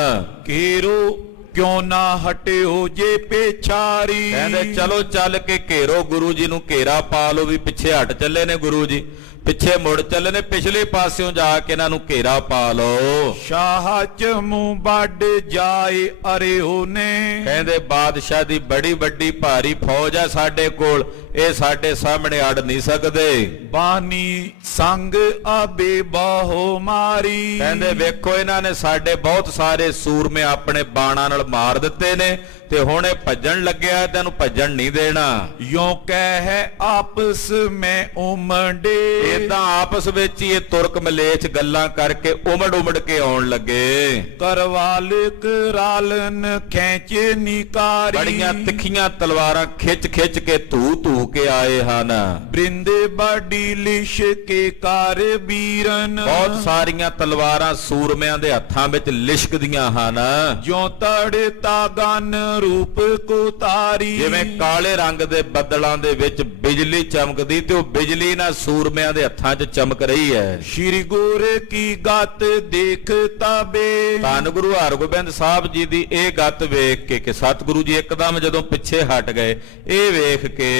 ਘੇਰੋ ਕਿਉਂ ਨਾ ਹਟਿਓ ਜੇ ਪੇਛਾਰੀ। ਕਹਿੰਦੇ ਚਲੋ ਚੱਲ ਕੇ ਘੇਰੋ, ਗੁਰੂ ਜੀ ਨੂੰ ਘੇਰਾ ਪਾ ਲਓ ਵੀ ਪਿੱਛੇ ਹਟ ਚੱਲੇ ਨੇ ਗੁਰੂ ਜੀ, ਪਿੱਛੇ ਮੁੜ ਚੱਲੇ ਨੇ, ਪਿਛਲੇ ਪਾਸਿਓਂ ਜਾ ਕੇ ਇਹਨਾਂ ਨੂੰ ਘੇਰਾ ਪਾ ਲਓ। ਸ਼ਾਹ ਚ ਮੂੰਹ ਵੱਡ ਜਾਏ ਅਰਿਓ ਨੇ। ਕਹਿੰਦੇ ਬਾਦਸ਼ਾਹ ਦੀ ਬੜੀ ਵੱਡੀ ਭਾਰੀ ਫੌਜ ਆ ਸਾਡੇ ਕੋਲ, ਇਹ ਸਾਡੇ ਸਾਹਮਣੇ ਅੜ ਨਹੀਂ ਸਕਦੇ। ਬਾਨੀ ਸੰਗ ਆਬੇ ਬਾਹੋ ਮਾਰੀ। ਕਹਿੰਦੇ ਵੇਖੋ ਇਹਨਾਂ ਨੇ ਸਾਡੇ ਬਹੁਤ ਸਾਰੇ ਸੂਰਮੇ ਆਪਣੇ ਬਾਣਾਂ ਨਾਲ ਮਾਰ ਦਿੱਤੇ ਨੇ, ਤੇ ਹੁਣ ਇਹ ਭੱਜਣ ਲੱਗਿਆ, ਤੈਨੂੰ ਭੱਜਣ ਨਹੀਂ ਦੇਣਾ। ਯੋਂ ਕਹਿ ਆਪਸ ਮੈਂ ਉਮੰਡੇ। ਇਦਾਂ ਆਪਸ ਵਿੱਚ ਹੀ ਇਹ ਤੁਰਕ ਮਲੇਛ ਗੱਲਾਂ ਕਰਕੇ ਉਮੜ ਉਮੜ ਕੇ ਆਉਣ ਲੱਗੇ। ਕਰਵਾਲ ਕਰਾਲਨ ਖੈਂਚ ਨਿਕਾਰੀ। ਬੜੀਆਂ ਤਿੱਖੀਆਂ ਤਲਵਾਰਾਂ ਖਿੱਚ ਖਿੱਚ ਕੇ ਧੂ ਧੂ ਕੇ ਆਏ ਹਨ। ਬ੍ਰਿੰਦੇ ਬਾਡੀ ਲਿਸ਼ ਕੇ ਕਰ ਬੀਰਨ। ਬਹੁਤ ਸਾਰੀਆਂ ਤਲਵਾਰਾਂ ਸੂਰਮਿਆਂ ਦੇ ਹੱਥਾਂ ਵਿੱਚ ਲਿਸ਼ਕਦੀਆਂ ਹਨ। ਜਿਉਂ ਤੜ ਤਾਗਨ ਰੂਪ ਕੋ ਤਾਰੀ। ਜਿਵੇਂ ਕਾਲੇ ਰੰਗ ਦੇ ਬੱਦਲਾਂ ਦੇ ਵਿੱਚ ਬਿਜਲੀ ਚਮਕਦੀ, ਤੇ ਉਹ ਬਿਜਲੀ ਨਾਲ ਸੂਰਮਿਆਂ ਦੇ ਹੱਥਾਂ 'ਚ ਚਮਕ ਰਹੀ ਹੈ। ਸ਼੍ਰੀ ਗੁਰ ਕੀ ਗਤ ਦੇਖ ਤਾਬੇ। ਧੰਨ ਗੁਰੂ ਹਰਗੋਬਿੰਦ ਸਾਹਿਬ ਜੀ ਦੀ ਇਹ ਗਤ ਵੇਖ ਕੇ ਕਿ ਸਤਿਗੁਰੂ ਜੀ ਇੱਕਦਮ ਜਦੋਂ ਪਿੱਛੇ ਹਟ ਗਏ, ਇਹ ਵੇਖ ਕੇ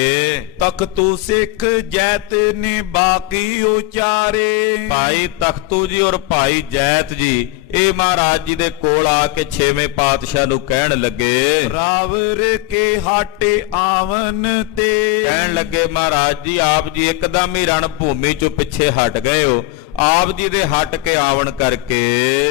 ਤਖਤੂ ਸਿੱਖ ਜੈਤ ਨੇ ਬਾਕੀ ਉਚਾਰੇ। ਭਾਈ ਤਖਤ ਤਖਤੂ ਜੀ ਔਰ ਭਾਈ ਜੈਤ ਜੀ ਇਹ ਮਹਾਰਾਜ ਜੀ ਦੇ ਕੋਲ ਆ ਕੇ ਛੇਵੇਂ ਪਾਤਸ਼ਾਹ ਨੂੰ ਕਹਿਣ ਲੱਗੇ, ਰਾਵਰ ਕੇ ਹਾਟੇ ਆਵਨ ਤੇ। ਕਹਿਣ ਲੱਗੇ ਮਹਾਰਾਜ ਜੀ ਆਪ ਜੀ ਇੱਕਦਮ ਹੀ ਰਣ ਭੂਮੀ ਚੋਂ ਪਿੱਛੇ ਹਟ ਗਏ ਹੋ, ਆਪ ਜੀ ਦੇ ਹਟ ਕੇ ਆਵਣ ਕਰਕੇ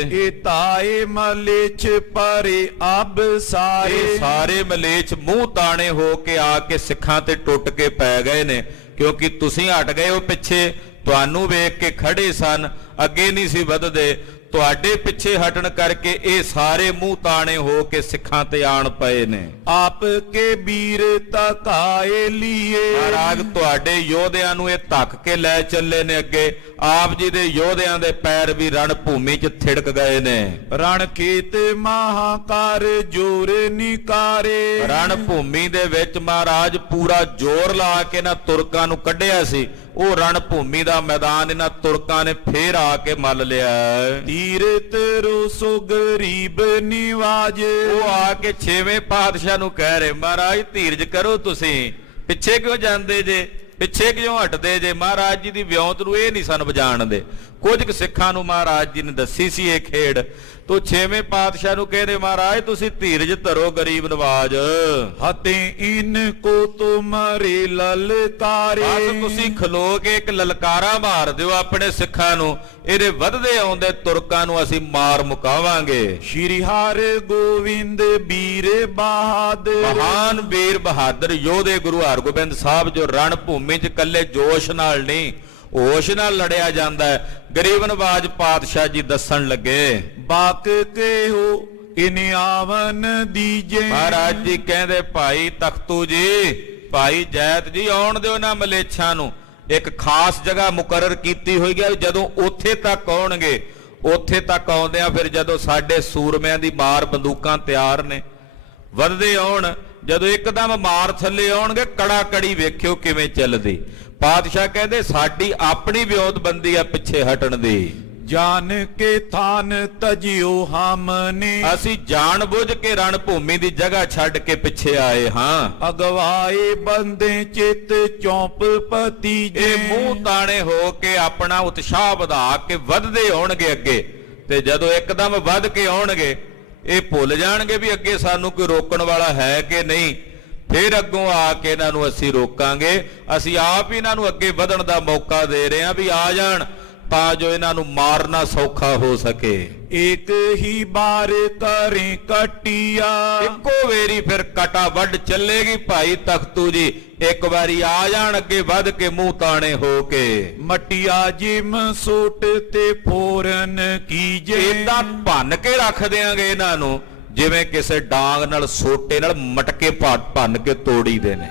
ਇਹ ਤਾਏ ਮਲੇਛ ਪਰੇ ਅਬ ਸਾਰੇ। ਇਹ ਸਾਰੇ ਮਲੇਛ ਮੂੰਹ ਤਾਣੇ ਹੋ ਕੇ ਆ ਕੇ ਸਿੱਖਾਂ ਤੇ ਟੁੱਟ ਕੇ ਪੈ ਗਏ ਨੇ, ਕਿਉਂਕਿ ਤੁਸੀਂ ਹਟ ਗਏ ਹੋ ਪਿੱਛੇ, ਤੁਹਾਨੂੰ ਵੇਖ ਕੇ ਖੜੇ ਸਨ, ਅੱਗੇ ਨਹੀਂ ਸੀ ਵਧਦੇ, ਤੁਹਾਡੇ ਪਿੱਛੇ ਹਟਣ ਕਰਕੇ ਇਹ ਸਾਰੇ ਮੂੰਹ ਤਾਣੇ ਹੋ ਕੇ ਸਿੱਖਾਂ ਤੇ ਆਣ ਪਏ ਨੇ। ਆਪ ਕੇ ਵੀਰ ਤਕਾਏ ਲੀਏ। ਮਹਾਰਾਜ ਤੁਹਾਡੇ ਯੋਧਿਆਂ ਨੂੰ ਇਹ ਧੱਕ ਕੇ ਲੈ ਚੱਲੇ ਨੇ ਅੱਗੇ, ਆਪ ਜੀ ਦੇ ਯੋਧਿਆਂ ਦੇ ਪੈਰ ਵੀ ਰਣ ਭੂਮੀ 'ਚ ਥਿੜਕ ਗਏ ਨੇ। ਰਣ ਖੇਤ ਮਹਾਕਾਰ ਜੋਰ ਨਿਕਾਰੇ। ਰਣ ਭੂਮੀ ਦੇ ਵਿੱਚ ਮਹਾਰਾਜ ਪੂਰਾ ਜ਼ੋਰ ਲਾ ਕੇ ਨਾ ਤੁਰਕਾਂ ਨੂੰ ਕੱਢਿਆ ਸੀ, ਉਹ ਰਣ ਭੂਮੀ ਦਾ ਮੈਦਾਨ ਇਹਨਾਂ ਤੁਰਕਾਂ ਨੇ ਫੇਰ ਆ ਕੇ ਮੱਲ ਲਿਆ। ਤੀਰਤ ਰੋਸੋ ਗਰੀਬ ਨਿਵਾਜ। ਉਹ ਆ ਕੇ ਛੇਵੇਂ ਪਾਤਸ਼ਾਹ ਨੂੰ ਕਹਿ ਰਹੇ, ਮਹਾਰਾਜ ਧੀਰਜ ਕਰੋ, ਤੁਸੀਂ ਪਿੱਛੇ ਕਿਉਂ ਜਾਂਦੇ ਜੇ, ਪਿੱਛੇ ਕਿਉਂ ਹਟਦੇ ਜੇ? ਮਹਾਰਾਜ ਜੀ ਦੀ ਵਿਉਂਤ ਨੂੰ ਇਹ ਨਹੀਂ ਸਨ ਵਜਾਣਦੇ। ਕੁਝ ਕੁ ਸਿੱਖਾਂ ਨੂੰ ਮਹਾਰਾਜ ਜੀ ਨੇ ਦੱਸੀ ਸੀ ਇਹ ਖੇਡ, ਤੋ ਛੇਵੇਂ ਪਾਤਸ਼ਾਹ ਨੂੰ ਕਹਿੰਦੇ, ਮਹਾਰਾਜ ਤੁਸੀਂ ਧੀਰਜ ਧਰੋ ਗਰੀਬ ਨਵਾਜ। ਹਤੇ ਇਨ ਕੋ ਤੁਮਰੇ ਲਲਕਾਰੇ। ਬਸ ਤੁਸੀਂ ਖਲੋ ਕੇ ਇੱਕ ਲਲਕਾਰਾ ਮਾਰ ਦਿਓ ਆਪਣੇ ਸਿੱਖਾਂ ਨੂੰ, ਇਹਦੇ ਵੱਧਦੇ ਆਉਂਦੇ ਤੁਰਕਾਂ ਨੂੰ ਅਸੀਂ ਮਾਰ ਮੁਕਾਵਾਂਗੇ। ਸ਼੍ਰੀ ਹਰਿ ਗੋਬਿੰਦ ਵੀਰ ਬਹਾਦਰ। ਮਹਾਨ ਵੀਰ ਬਹਾਦਰ ਯੋਧੇ ਗੁਰੂ ਹਰਗੋਬਿੰਦ ਸਾਹਿਬ ਜੋ ਰਣ ਭੂਮੀ 'ਚ ਇਕੱਲੇ ਜੋਸ਼ ਨਾਲ ਨਹੀਂ ਹੋਸ਼ ਨਾਲ ਲੜਿਆ ਜਾਂਦਾ ਹੈ। ਗਰੀਬ ਨਵਾਜ ਪਾਤਸ਼ਾਹ ਜੀ ਦੱਸਣ ਲੱਗੇ, ਬਾਕ ਕੇਹੋ ਇਨ ਆਵਨ ਦੀਜੇ। ਮਹਾਰਾਜ ਜੀ ਕਹਿੰਦੇ, ਭਾਈ ਤਖਤੂ ਜੀ, ਭਾਈ ਜੈਤ ਜੀ ਆਉਣ ਦਿਓ ਨਾ ਮਲੇਛਾਂ ਨੂੰ। ਇੱਕ ਖਾਸ ਜਗ੍ਹਾ ਮੁਕਰਰ ਕੀਤੀ ਹੋਈ ਹੈ, ਜਦੋਂ ਉੱਥੇ ਤੱਕ ਆਉਣਗੇ, ਉੱਥੇ ਤੱਕ ਆਉਂਦਿਆਂ ਫਿਰ ਜਦੋਂ ਸਾਡੇ ਸੂਰਮਿਆਂ ਦੀ ਮਾਰ ਬੰਦੂਕਾਂ ਤਿਆਰ ਨੇ, ਵੱਧਦੇ ਆਉਣ, ਜਦੋਂ ਇੱਕਦਮ ਮਾਰ ਥੱਲੇ ਆਉਣਗੇ ਕੜਾ ਕੜੀ ਵੇਖਿਓ ਕਿਵੇਂ ਚੱਲਦੀ। ਪਾਤਸ਼ਾਹ ਕਹਿੰਦੇ ਸਾਡੀ ਆਪਣੀ ਵਿਉਂਤਬੰਦੀ ਆ ਪਿੱਛੇ ਹਟਣ ਦੀ। ਜਾਨ ਕੇ ਥਾਨ ਤਜਿਓ ਹਮਨੇ। ਅਸੀਂ ਜਾਣ ਬੁੱਝ ਕੇ ਰਣ ਭੂਮੀ ਦੀ ਜਗ੍ਹਾ ਛੱਡ ਕੇ ਪਿੱਛੇ ਆਏ ਹਾਂ। ਅਗਵਾਏ ਬੰਦੇ ਚਿੱਤ ਚੌਂਪ ਪਤੀਜੇ। ਇਹ ਮੂੰਹ ਤਾਣੇ ਹੋ ਕੇ ਆਪਣਾ ਉਤਸ਼ਾਹ ਵਧਾ ਕੇ ਵੱਧਦੇ ਆਉਣਗੇ ਅੱਗੇ, ਤੇ ਜਦੋਂ ਇੱਕਦਮ ਵੱਧ ਕੇ ਆਉਣਗੇ ਇਹ ਭੁੱਲ ਜਾਣਗੇ ਵੀ ਅੱਗੇ ਸਾਨੂੰ ਕੋਈ ਰੋਕਣ ਵਾਲਾ ਹੈ ਕਿ ਨਹੀਂ। ਫਿਰ ਅੱਗੋਂ ਆ ਕੇ ਇਹਨਾਂ ਨੂੰ ਅਸੀਂ ਰੋਕਾਂਗੇ, ਅਸੀਂ ਆਪ ਹੀ ਇਹਨਾਂ ਨੂੰ ਅੱਗੇ ਵਧਣ ਦਾ ਮੌਕਾ ਦੇ ਰਹੇ ਹਾਂ ਵੀ ਆ ਜਾਣ, ਤਾਂ ਜੋ ਇਹਨਾਂ ਨੂੰ ਮਾਰਨਾ ਸੌਖਾ ਹੋ ਸਕੇ। ਇੱਕ ਹੀ ਬਾਰ ਕਰੇ ਕਟਿਆ। ਇੱਕੋ ਵੇਰੀ ਫਿਰ ਕਟਾ ਵੱਢ ਚੱਲੇਗੀ ਭਾਈ ਤਖਤੂ ਜੀ, ਇੱਕ ਵਾਰੀ ਆ ਜਾਣ ਅੱਗੇ ਵੱਧ ਕੇ ਮੂੰਹ ਤਾਣੇ ਹੋ ਕੇ। ਮਟਿਆ ਜਿਮ ਸੋਟ ਤੇ ਫੋਰਨ ਕੀਜੇ। ਇਦਾਂ ਭੰਨ ਕੇ ਰੱਖ ਦਿਆਂਗੇ ਇਹਨਾਂ ਨੂੰ ਜਿਵੇਂ ਕਿਸੇ ਡਾਂਗ ਨਾਲ ਸੋਟੇ ਨਾਲ ਮਟਕੇ ਭੰਨ ਕੇ ਤੋੜੀ ਦੇ ਨੇ।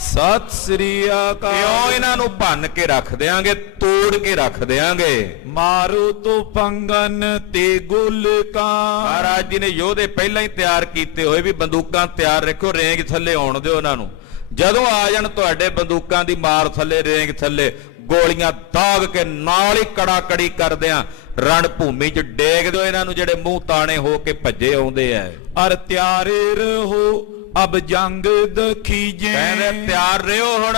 ਸਤਿ ਸ੍ਰੀ ਅਕਾਲ। ਕਿਉਂ ਇਹਨਾਂ ਨੂੰ ਭੰਨ ਕੇ ਰੱਖ ਦਿਆਂਗੇ, ਤੋੜ ਕੇ ਰੱਖ ਦਿਆਂਗੇ। ਮਾਰੋ ਤੋ ਪੰਗਨ ਤੇ ਗੁਲਕਾਂ। ਮਹਾਰਾਜ ਜੀ ਨੇ ਯੋਧੇ ਪਹਿਲਾਂ ਹੀ ਤਿਆਰ ਕੀਤੇ ਹੋਏ ਵੀ ਬੰਦੂਕਾਂ ਤਿਆਰ ਰੱਖੋ, ਰੇਂਜ ਥੱਲੇ ਆਉਣ ਦਿਓ ਉਹਨਾਂ ਨੂੰ। ਜਦੋਂ ਆ ਜਾਣ ਤੁਹਾਡੇ ਬੰਦੂਕਾਂ ਦੀ ਮਾਰ ਥੱਲੇ, ਰੇਂਜ ਥੱਲੇ, ਗੋਲੀਆਂ ਦਾਗ ਕੇ ਨਾਲ ਹੀ ਕੜਾ ਕੜੀ ਕਰਦਿਆਂ ਰਣ ਭੂਮੀ 'ਚ ਡੇਗ ਦਿਓ ਇਹਨਾਂ ਨੂੰ, ਜਿਹੜੇ ਮੂੰਹ ਤਾਣੇ ਹੋ ਕੇ ਭੱਜੇ ਆਉਂਦੇ ਐ। ਅਰ ਤਿਆਰੇ ਰਹੋ ਅਬ ਜੰਗ ਦਖੀਜੇ। ਕਹਿੰਦੇ ਤਿਆਰ ਰਹੋ ਹੁਣ,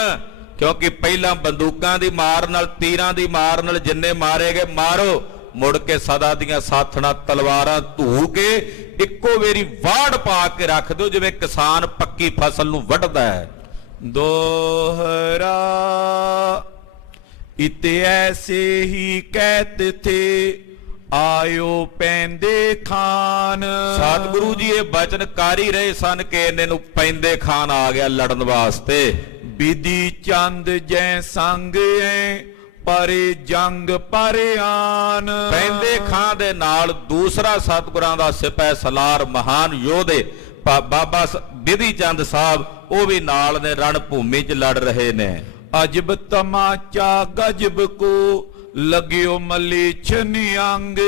ਕਿਉਂਕਿ ਪਹਿਲਾਂ ਬੰਦੂਕਾਂ ਦੀ ਮਾਰ ਨਾਲ, ਤੀਰਾਂ ਦੀ ਮਾਰ ਨਾਲ ਜਿੰਨੇ ਮਾਰੇ ਗਏ ਮਾਰੋ, ਮੁੜ ਕੇ ਸਦਾ ਦੀਆਂ ਸਾਥਣਾ ਤਲਵਾਰਾਂ ਧੂ ਕੇ ਇੱਕੋ ਵੇਰੀ ਵਾੜ ਪਾ ਕੇ ਰੱਖ ਦਿਓ, ਜਿਵੇਂ ਕਿਸਾਨ ਪੱਕੀ ਫਸਲ ਨੂੰ ਵੱਢਦਾ ਹੈ। ਦੋਹਰਾ इते ऐसे ही कहते थे आयो पैंदे खान। सतगुरु जी ये बचन कर ही रहे सन कि इन्हें नूं पैंदे खान आ गया लड़न वास्ते। विधि चंद जै संग है परे जंग परे आन। पैंदे खान दे नाल दूसरा सतगुरां दा सिपह सलार महान योधे बाबा विधि चंद साहब वो भी नाल ने रण भूमि च लड़ रहे ने। अजब तमाचा गजब को लगियो मलेच्छ नियंग।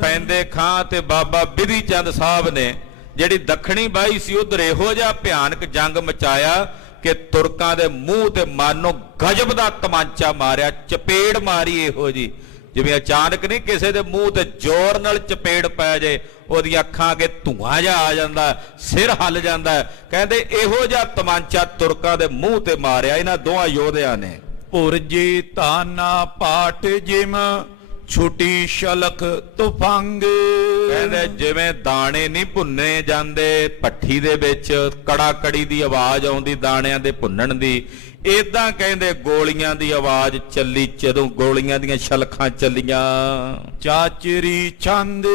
पैंदे खां ते बाबा विधि चंद साहब ने ਜਿਹੜੀ ਦੱਖਣੀ ਬਾਈ ਸੀ ਉਧਰ ਇਹੋ ਜਿਹਾ ਭਿਆਨਕ ਜੰਗ ਮਚਾਇਆ ਕਿ ਤੁਰਕਾਂ ਦੇ ਮੂੰਹ ਤੇ ਮਾਨੋ ਗਜਬ ਦਾ ਤਮਾਂਚਾ ਮਾਰਿਆ, ਚਪੇੜ ਮਾਰੀ ਇਹੋ ਜੀ ਜਿਵੇਂ ਅਚਾਨਕ ਨਹੀਂ ਕਿਸੇ ਦੇ ਮੂੰਹ ਤੇ ਜ਼ੋਰ ਨਾਲ ਚਪੇੜ ਪੈ ਜਾਏ, ਉਹਦੀਆਂ ਅੱਖਾਂ ਅੱਗੇ ਧੂਆਂ ਜਿਹਾ ਆ ਜਾਂਦਾ, ਸਿਰ ਹੱਲ ਜਾਂਦਾ। ਕਹਿੰਦੇ ਇਹੋ ਜਿਹਾ ਤਮਾਂਚਾ ਤੁਰਕਾਂ ਦੇ ਮੂੰਹ ਤੇ ਮਾਰਿਆ ਇਹਨਾਂ ਦੋਹਾਂ ਯੋਧਿਆਂ ਨੇ। ਪੁਰਜੇ ਤਾਨਾ ਪਾਠ ਜਿਮ ਛੁਟੀ ਸ਼ਲਖ ਤੁਫੰਗ। ਕਹਿੰਦੇ ਜਿਵੇਂ ਦਾਣੇ ਨਹੀਂ ਭੁੰਨੇ ਜਾਂਦੇ ਭੱਠੀ ਦੇ ਵਿੱਚ, ਕੜਾ ਕੜੀ ਦੀ ਆਵਾਜ਼ ਆਉਂਦੀ ਦਾਣਿਆਂ ਦੇ ਭੁੰਨਣ ਦੀ, ਏਦਾਂ ਕਹਿੰਦੇ ਗੋਲੀਆਂ ਦੀ ਆਵਾਜ਼ ਚੱਲੀ ਜਦੋਂ ਗੋਲੀਆਂ ਦੀਆਂ ਛਲਖਾਂ ਚੱਲੀਆਂ। ਚਾਚਰੀ ਛੰਦ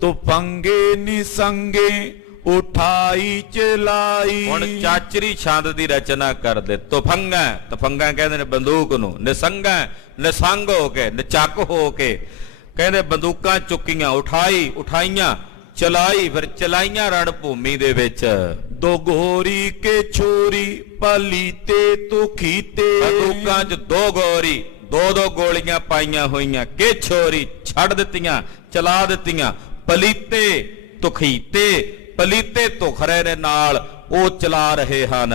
ਤੁਫੰਗੇ ਨਿਸੰਗੇ ਉਠਾਈ ਚਲਾਈ। ਹੁਣ ਚਾਚਰੀ ਛੰਦ ਦੀ ਰਚਨਾ ਕਰਦੇ। ਤੁਫੰਗਾ, ਤੁਫੰਗਾ ਕਹਿੰਦੇ ਨੇ ਬੰਦੂਕ ਨੂੰ, ਨਿਸੰਗਾ ਨਿਸੰਗ ਹੋ ਕੇ, ਨਚੱਕ ਹੋ ਕੇ, ਕਹਿੰਦੇ ਬੰਦੂਕਾਂ ਚੁੱਕੀਆਂ, ਉਠਾਈ ਉਠਾਈਆਂ, ਚਲਾਈ ਫਿਰ ਚਲਾਈਆਂ ਰਣ ਭੂਮੀ ਦੇ ਵਿੱਚ। ਦੋ ਗੋਰੀ ਕੇ ਛੋਰੀ ਪਲੀਤੇ ਤੁਖੀਤੇ। ਬੰਦੂਕਾਂ 'ਚ ਦੋ ਗੋਰੀ, ਦੋ ਦੋ ਗੋਲੀਆਂ ਪਾਈਆਂ ਹੋਈਆਂ, ਕਿ ਛੋਰੀ ਛੱਡ ਦਿੱਤੀਆਂ, ਚਲਾ ਦਿੱਤੀਆਂ। ਪਲੀਤੇ ਤੁਖੀਤੇ, ਪਲੀਤੇ ਤੁਖ ਰਹੇ ਨੇ ਨਾਲ, ਉਹ ਚਲਾ ਰਹੇ ਹਨ।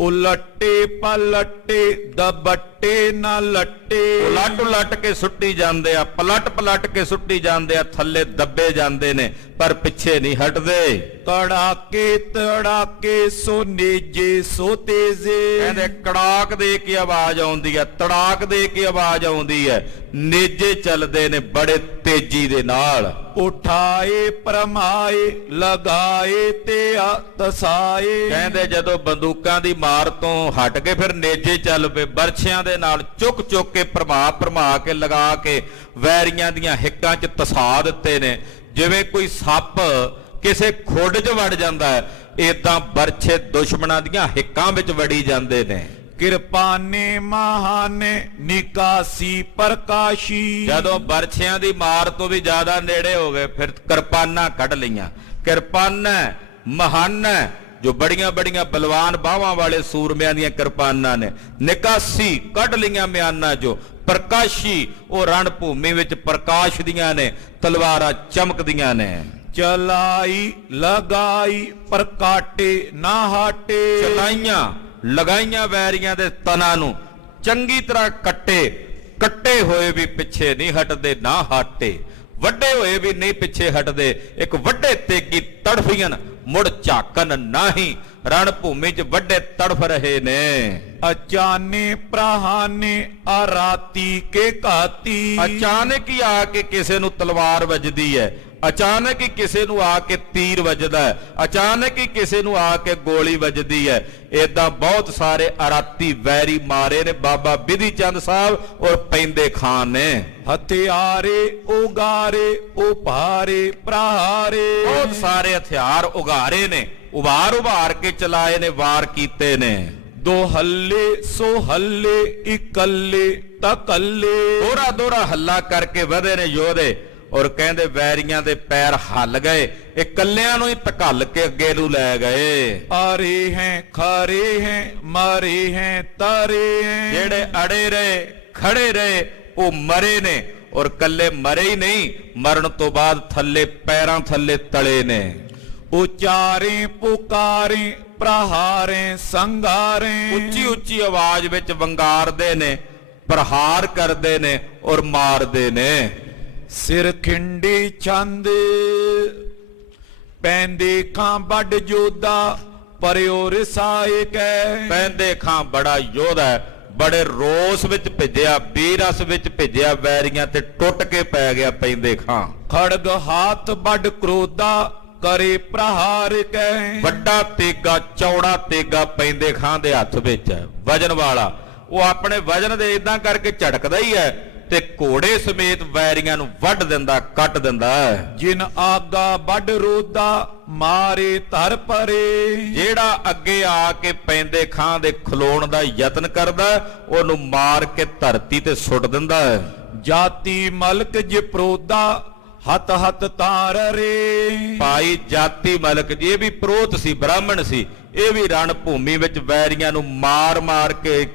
ਉਲਟੇ ਪਲਟੇ ਦਬੱਟੇ ਨਾ ਲੱਟੇ। ਉਲਟ ਉਲਟ ਕੇ ਸੁੱਟੀ ਜਾਂਦੇ ਆ, ਪਲਟ ਪਲਟ ਕੇ ਸੁੱਟੀ ਜਾਂਦੇ ਆ, ਥੱਲੇ ਦੱਬੇ ਜਾਂਦੇ ਨੇ ਪਰ ਪਿੱਛੇ ਨਹੀਂ ਹਟਦੇ। ਕੜਾਕੇ ਤੜਾਕੇ ਸੋ ਨੇਜੇ ਸੋ ਤੇਜ਼ੇ। ਕਹਿੰਦੇ ਕੜਾਕ ਦੇ ਕੇ ਆਵਾਜ਼ ਆਉਂਦੀ ਹੈ, ਤੜਾਕ ਦੇ ਕੇ ਆਵਾਜ਼ ਆਉਂਦੀ ਹੈ, ਨੇਜੇ ਚੱਲਦੇ ਨੇ ਬੜੇ ਤੇਜ਼ੀ ਦੇ ਨਾਲ। ਉਠਾਏ ਪਰਮਾਏ ਲਗਾਏ ਤੇ ਤਸਾਏ। ਕਹਿੰਦੇ ਜਦੋਂ ਬੰਦੂਕਾਂ ਦੀ ਮਾਰ ਤੋਂ ਹਟ ਕੇ ਫਿਰ ਨੇਜੇ ਚੱਲ ਪਏ, ਬਰਛਿਆਂ ਦੇ ਨਾਲ ਚੁੱਕ ਚੁੱਕ ਕੇ ਭਰਮਾ ਕੇ ਲਗਾ ਕੇ ਵੈਰੀਆਂ ਦੀਆਂ ਹਿੱਕਾਂ 'ਚ ਤਸਾ ਦਿੱਤੇ ਨੇ। ਜਿਵੇਂ ਕੋਈ ਸੱਪ ਕਿਸੇ ਖੁੱਡ 'ਚ ਵੜ ਜਾਂਦਾ ਹੈ, ਏਦਾਂ ਬਰਛੇ ਦੁਸ਼ਮਣਾਂ ਦੀਆਂ ਹਿੱਕਾਂ ਵਿੱਚ ਵੜੀ ਜਾਂਦੇ ਨੇ। ਕਿਰਪਾਨੇ ਮਹਾਨੇ ਨਿਕਾਸੀ ਪ੍ਰਕਾਸ਼ੀ। ਜਦੋਂ ਬਰਛਿਆਂ ਦੀ ਮਾਰ ਤੋਂ ਵੀ ਜ਼ਿਆਦਾ ਨੇੜੇ ਹੋ ਗਏ ਫਿਰ ਕਿਰਪਾਨਾਂ ਕੱਢ ਲਈਆਂ। ਕਿਰਪਾਨਾਂ ਮਹਾਨਾ ਜੋ ਬੜੀਆਂ ਬੜੀਆਂ ਬਲਵਾਨ ਬਾਹਾਂ ਵਾਲੇ ਸੂਰਮਿਆਂ ਦੀਆਂ ਕਿਰਪਾਨਾਂ ਨੇ। ਨਿਕਾਸੀ ਕੱਢ ਲਈਆਂ ਮਿਆਨਾਂ ਜੋ। ਪ੍ਰਕਾਸ਼ੀ ਉਹ ਰਣ ਭੂਮੀ ਵਿੱਚ ਪ੍ਰਕਾਸ਼ ਦੀਆਂ ਨੇ, ਤਲਵਾਰਾਂ ਚਮਕਦੀਆਂ ਨੇ। ਚਲਾਈ ਲਗਾਈ ਪ੍ਰਕਾਟੇ ਨਾ ਹਾਟੇ। ਚਲਾਈਆਂ ਲਗਾਈਆਂ ਵੈਰੀਆਂ ਦੇ ਤਨਾਂ ਨੂੰ, ਚੰਗੀ ਤਰ੍ਹਾਂ ਕੱਟੇ ਹੋਏ ਵੀ ਪਿੱਛੇ ਨਹੀਂ ਹਟਦੇ ਨਾ ਹਾਟੇ, ਵੱਡੇ ਹੋਏ ਵੀ ਨਹੀਂ ਪਿੱਛੇ ਹਟਦੇ। ਇੱਕ ਵੱਡੇ ਤੇਗੀ ਤੜਫੀਆਂ ਮੁੜ ਝਾਕਨ ਨਾਹੀ। ਰਣ ਭੂਮੀ 'ਚ ਵੱਡੇ ਤੜਫ ਰਹੇ ਨੇ। ਅਚਾਨੇ ਪ੍ਰਹਾਨੇ ਆਰਾਤੀ ਕੇ ਘਾਤੀ। ਅਚਾਨਕ ਹੀ ਆ ਕੇ ਕਿਸੇ ਨੂੰ ਤਲਵਾਰ ਵੱਜਦੀ ਹੈ, ਅਚਾਨਕ ਹੀ ਕਿਸੇ ਨੂੰ ਆ ਕੇ ਤੀਰ ਵੱਜਦਾ ਹੈ, ਅਚਾਨਕ ਹੀ ਕਿਸੇ ਨੂੰ ਆ ਕੇ ਗੋਲੀ ਵੱਜਦੀ ਹੈ। ਏਦਾਂ ਬਹੁਤ ਸਾਰੇ ਅਰਾਤੀ ਵੈਰੀ ਮਾਰੇ ਨੇ ਬਾਬਾ ਬਿਧੀ ਚੰਦ ਸਾਹਿਬ ਔਰ ਪੈਂਦੇ ਖਾਨ ਨੇ। ਹਥਿਆਰੇ ਉਗਾਰੇ ਉਭਾਰੇ ਪ੍ਰਹਾਰੇ। ਬਹੁਤ ਸਾਰੇ ਹਥਿਆਰ ਉਗਾਰੇ ਨੇ, ਉਭਾਰ ਕੇ ਚਲਾਏ ਨੇ, ਵਾਰ ਕੀਤੇ ਨੇ। ਦੋ ਹੱਲੇ ਸੋ ਹੱਲੇ ਇਕੱਲੇ ਤਕੱਲੇ। ਦੋਹਰਾ ਹੱਲਾ ਕਰਕੇ ਵਧੇ ਨੇ ਯੋਧੇ ਔਰ ਕਹਿੰਦੇ ਵੈਰੀਆਂ ਦੇ ਪੈਰ ਹੱਲ ਗਏ, ਇਹ ਕੱਲਿਆਂ ਨੂੰ ਹੀ ਧਕੱਲ ਕੇ ਅੱਗੇ ਨੂੰ ਲੈ ਗਏ। ਆਰੇ ਹੈ ਖਾਰੇ ਹੈ ਮਾਰੇ ਹੈ ਤਾਰੇ ਹੈ। ਜਿਹੜੇ ਅੜੇ ਰਹੇ ਖੜੇ ਰਹੇ ਉਹ ਮਰੇ ਨੇ, ਔਰ ਕੱਲੇ ਮਰੇ ਹੀ ਨਹੀਂ, ਮਰਨ ਤੋਂ ਬਾਅਦ ਥੱਲੇ ਪੈਰਾਂ ਥੱਲੇ ਤਲੇ ਨੇ। ਉਚਾਰੇ ਪੁਕਾਰੇ ਪ੍ਰਹਾਰੇ ਸੰਘਾਰੇ। ਉੱਚੀ ਉੱਚੀ ਆਵਾਜ਼ ਵਿੱਚ ਵੰਗਾਰਦੇ ਨੇ, ਪ੍ਰਹਾਰ ਕਰਦੇ ਨੇ ਔਰ ਮਾਰਦੇ ਨੇ। ਸਿਰ ਖਿੰਡੀ ਛੰਦ ਪੈਂਦੇ ਖਾਂ ਵੱਡ ਜੋਧਾ ਪਰਿਓ ਰਸਾਏ ਕੈ। ਪੈਂਦੇ ਖਾਂ ਬੜਾ ਯੋਧਾ, ਬੜੇ ਰੋਸ ਵਿੱਚ ਭਿੱਜਿਆ, ਬੇਰਸ ਵਿੱਚ ਭਿੱਜਿਆ ਵੈਰੀਆਂ ਤੇ ਟੁੱਟ ਕੇ ਪੈ ਗਿਆ ਪੈਂਦੇ ਖਾਂ। ਖੜਗ ਹਾਥ ਵੱਡ ਕ੍ਰੋਧਾ ਕਰੇ ਪ੍ਰਹਾਰ ਕੈ। ਵੱਡਾ ਤੇਗਾ ਚੌੜਾ ਤੇਗਾ ਪੈਂਦੇ ਖਾਂ ਦੇ ਹੱਥ ਵਿੱਚ ਹੈ, ਵਜਨ ਵਾਲਾ। ਉਹ ਆਪਣੇ ਵਜਨ ਦੇ ਇਦਾਂ ਕਰਕੇ ਝਟਕਦਾ ਹੀ ਹੈ ਤੇ ਘੋੜੇ ਸਮੇਤ ਵੈਰੀਆਂ ਨੂੰ ਵੱਢ ਦਿੰਦਾ, ਕੱਟ ਦਿੰਦਾ। ਜਿਨ ਆਗਾ ਵੱਡ ਰੋਦਾ ਮਾਰੇ ਧਰ ਪਰੇ। ਜਿਹੜਾ ਅੱਗੇ ਆ ਕੇ ਪੈਂਦੇ ਖਾਂ ਦੇ ਖਲੋਣ ਦਾ ਯਤਨ ਕਰਦਾ ਉਹਨੂੰ ਮਾਰ ਕੇ ਧਰਤੀ ਤੇ ਸੁੱਟ ਦਿੰਦਾ ਹੈ। ਜਾਤੀ ਮਲਕ ਜਿਪਰੋਦਾ ਹੱਥ ਹੱਥ ਤਾਰ ਰੇ। ਭਾਈ ਜਾਤੀ ਮਲਕ ਜੀ ਇਹ ਵੀ ਪ੍ਰੋਤ ਸੀ, ਬ੍ਰਾਹਮਣ ਸੀ, ਇਹ ਵੀ ਰਣ ਭੂਮੀ ਵਿੱਚ ਵੈਰੀਆਂ ਨੂੰ ਮਾਰ ਕੇ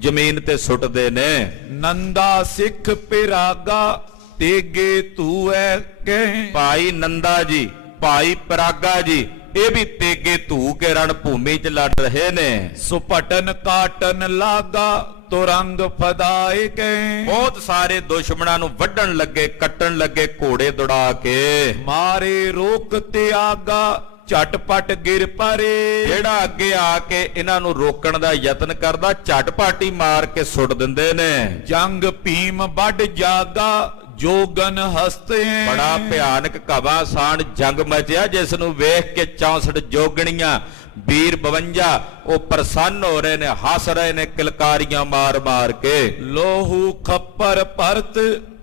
ਜ਼ਮੀਨ ਤੇ ਸੁੱਟਦੇ ਨੇ। ਨੰਦਾ ਸਿੱਖ ਪਿਰਾਗਾ ਤੇਗੇ ਤੂੰ ਐ ਕਹਿ। ਭਾਈ ਨੰਦਾ ਜੀ, ਭਾਈ ਪਰਾਗਾ ਜੀ, ਇਹ ਵੀ ਤੇਗੇ ਧੂ ਕੇ ਰਣ ਭੂਮੀ 'ਚ ਲੜ ਰਹੇ ਨੇ। ਸੁਪਟਨ ਕਾਟਨ ਲਾਗਾ ਤੁਰੰਗ ਫਦਾਏ ਕੈ। ਬਹੁਤ ਸਾਰੇ ਦੁਸ਼ਮਣਾਂ ਨੂੰ ਵੱਢਣ ਲੱਗੇ, ਕੱਟਣ ਲੱਗੇ ਘੋੜੇ ਦੌੜਾ ਕੇ। ਮਾਰੇ ਰੋਕ ਤੇ ਆਗਾ ਝਟਪਟ ਗਿਰ ਪਰੇ। ਜਿਹੜਾ ਅੱਗੇ ਆ ਕੇ ਇਹਨਾਂ ਨੂੰ ਰੋਕਣ ਦਾ ਯਤਨ ਕਰਦਾ ਝਟਪਟ ਹੀ ਮਾਰ ਕੇ ਸੁੱਟ ਦਿੰਦੇ ਨੇ। ਜੰਗ ਭੀਮ ਵੱਡ ਜਾਗਾ ਜੋਗਨ ਹਸਤੇ। ਬੜਾ ਭਿਆਨਕ ਘਮਾਸਾਨ ਜੰਗ ਮਚਿਆ ਜਿਸ ਨੂੰ ਵੇਖ ਕੇ 64 ਜੋਗਣੀਆਂ ਵੀਰ 52 ਉਹ ਪ੍ਰਸੰਨ ਹੋ ਰਹੇ ਨੇ, ਹੱਸ ਰਹੇ ਨੇ ਕਿਲਕਾਰੀਆਂ ਮਾਰ ਮਾਰ ਕੇ। ਲੋਹੂ ਖੱਪਰ ਭਰਤ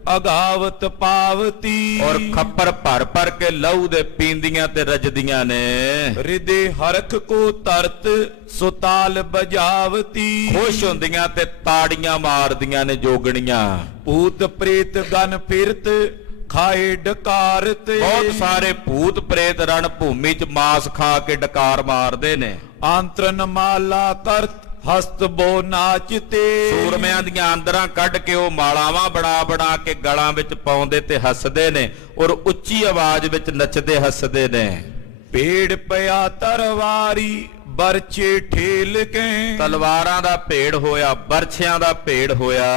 ਅਗਾਵਤ ਪਾਵਤੀ। ਔਰ ਖੱਪਰ ਭਰ ਭਰ ਕੇ ਲਹੂ ਦੇ ਪੀਂਦੀਆਂ ਤੇ ਰਜਦੀਆਂ ਨੇ। ਹਿਰਦੇ ਹਰਖ ਕੋ ਤਰਤ ਸੁਤਾਲ ਬਜਾਵਤੀ। ਖੁਸ਼ ਹੁੰਦੀਆਂ ਤੇ ਤਾੜੀਆਂ ਮਾਰਦੀਆਂ ਨੇ ਜੋਗਣੀਆਂ। ਭੂਤ ਪ੍ਰੇਤ ਗਨ ਫਿਰਤ ਖਾਏ ਡਕਾਰਤ। ਬਹੁਤ ਸਾਰੇ ਭੂਤ ਪ੍ਰੇਤ ਰਣ ਭੂਮੀ ਚ ਮਾਸ ਖਾ ਕੇ ਡਕਾਰ ਮਾਰਦੇ ਨੇ। ਆਂਤਰਨ ਮਾਲਾ ਕਰਤ ਹਸਤ ਬੋ ਨਾਚਤੇ। ਸੂਰਮਿਆਂ ਦੀਆਂ ਅੰਦਰਾਂ ਕੱਢ ਕੇ ਉਹ ਮਾਲਾਵਾਂ ਬਣਾ ਬਣਾ ਕੇ ਗਲਾਂ ਵਿੱਚ ਪਾਉਂਦੇ ਤੇ ਹੱਸਦੇ ਨੇ ਔਰ ਉੱਚੀ ਆਵਾਜ਼ ਵਿੱਚ ਨੱਚਦੇ ਹੱਸਦੇ ਨੇ। ਭੇੜ ਪਿਆ ਤਰਵਾਰੀ ਬਰਛੇ ਠੇਲ ਕੇ। ਤਲਵਾਰਾਂ ਦਾ ਭੇੜ ਹੋਇਆ, ਬਰਛਿਆਂ ਦਾ ਭੇੜ ਹੋਇਆ।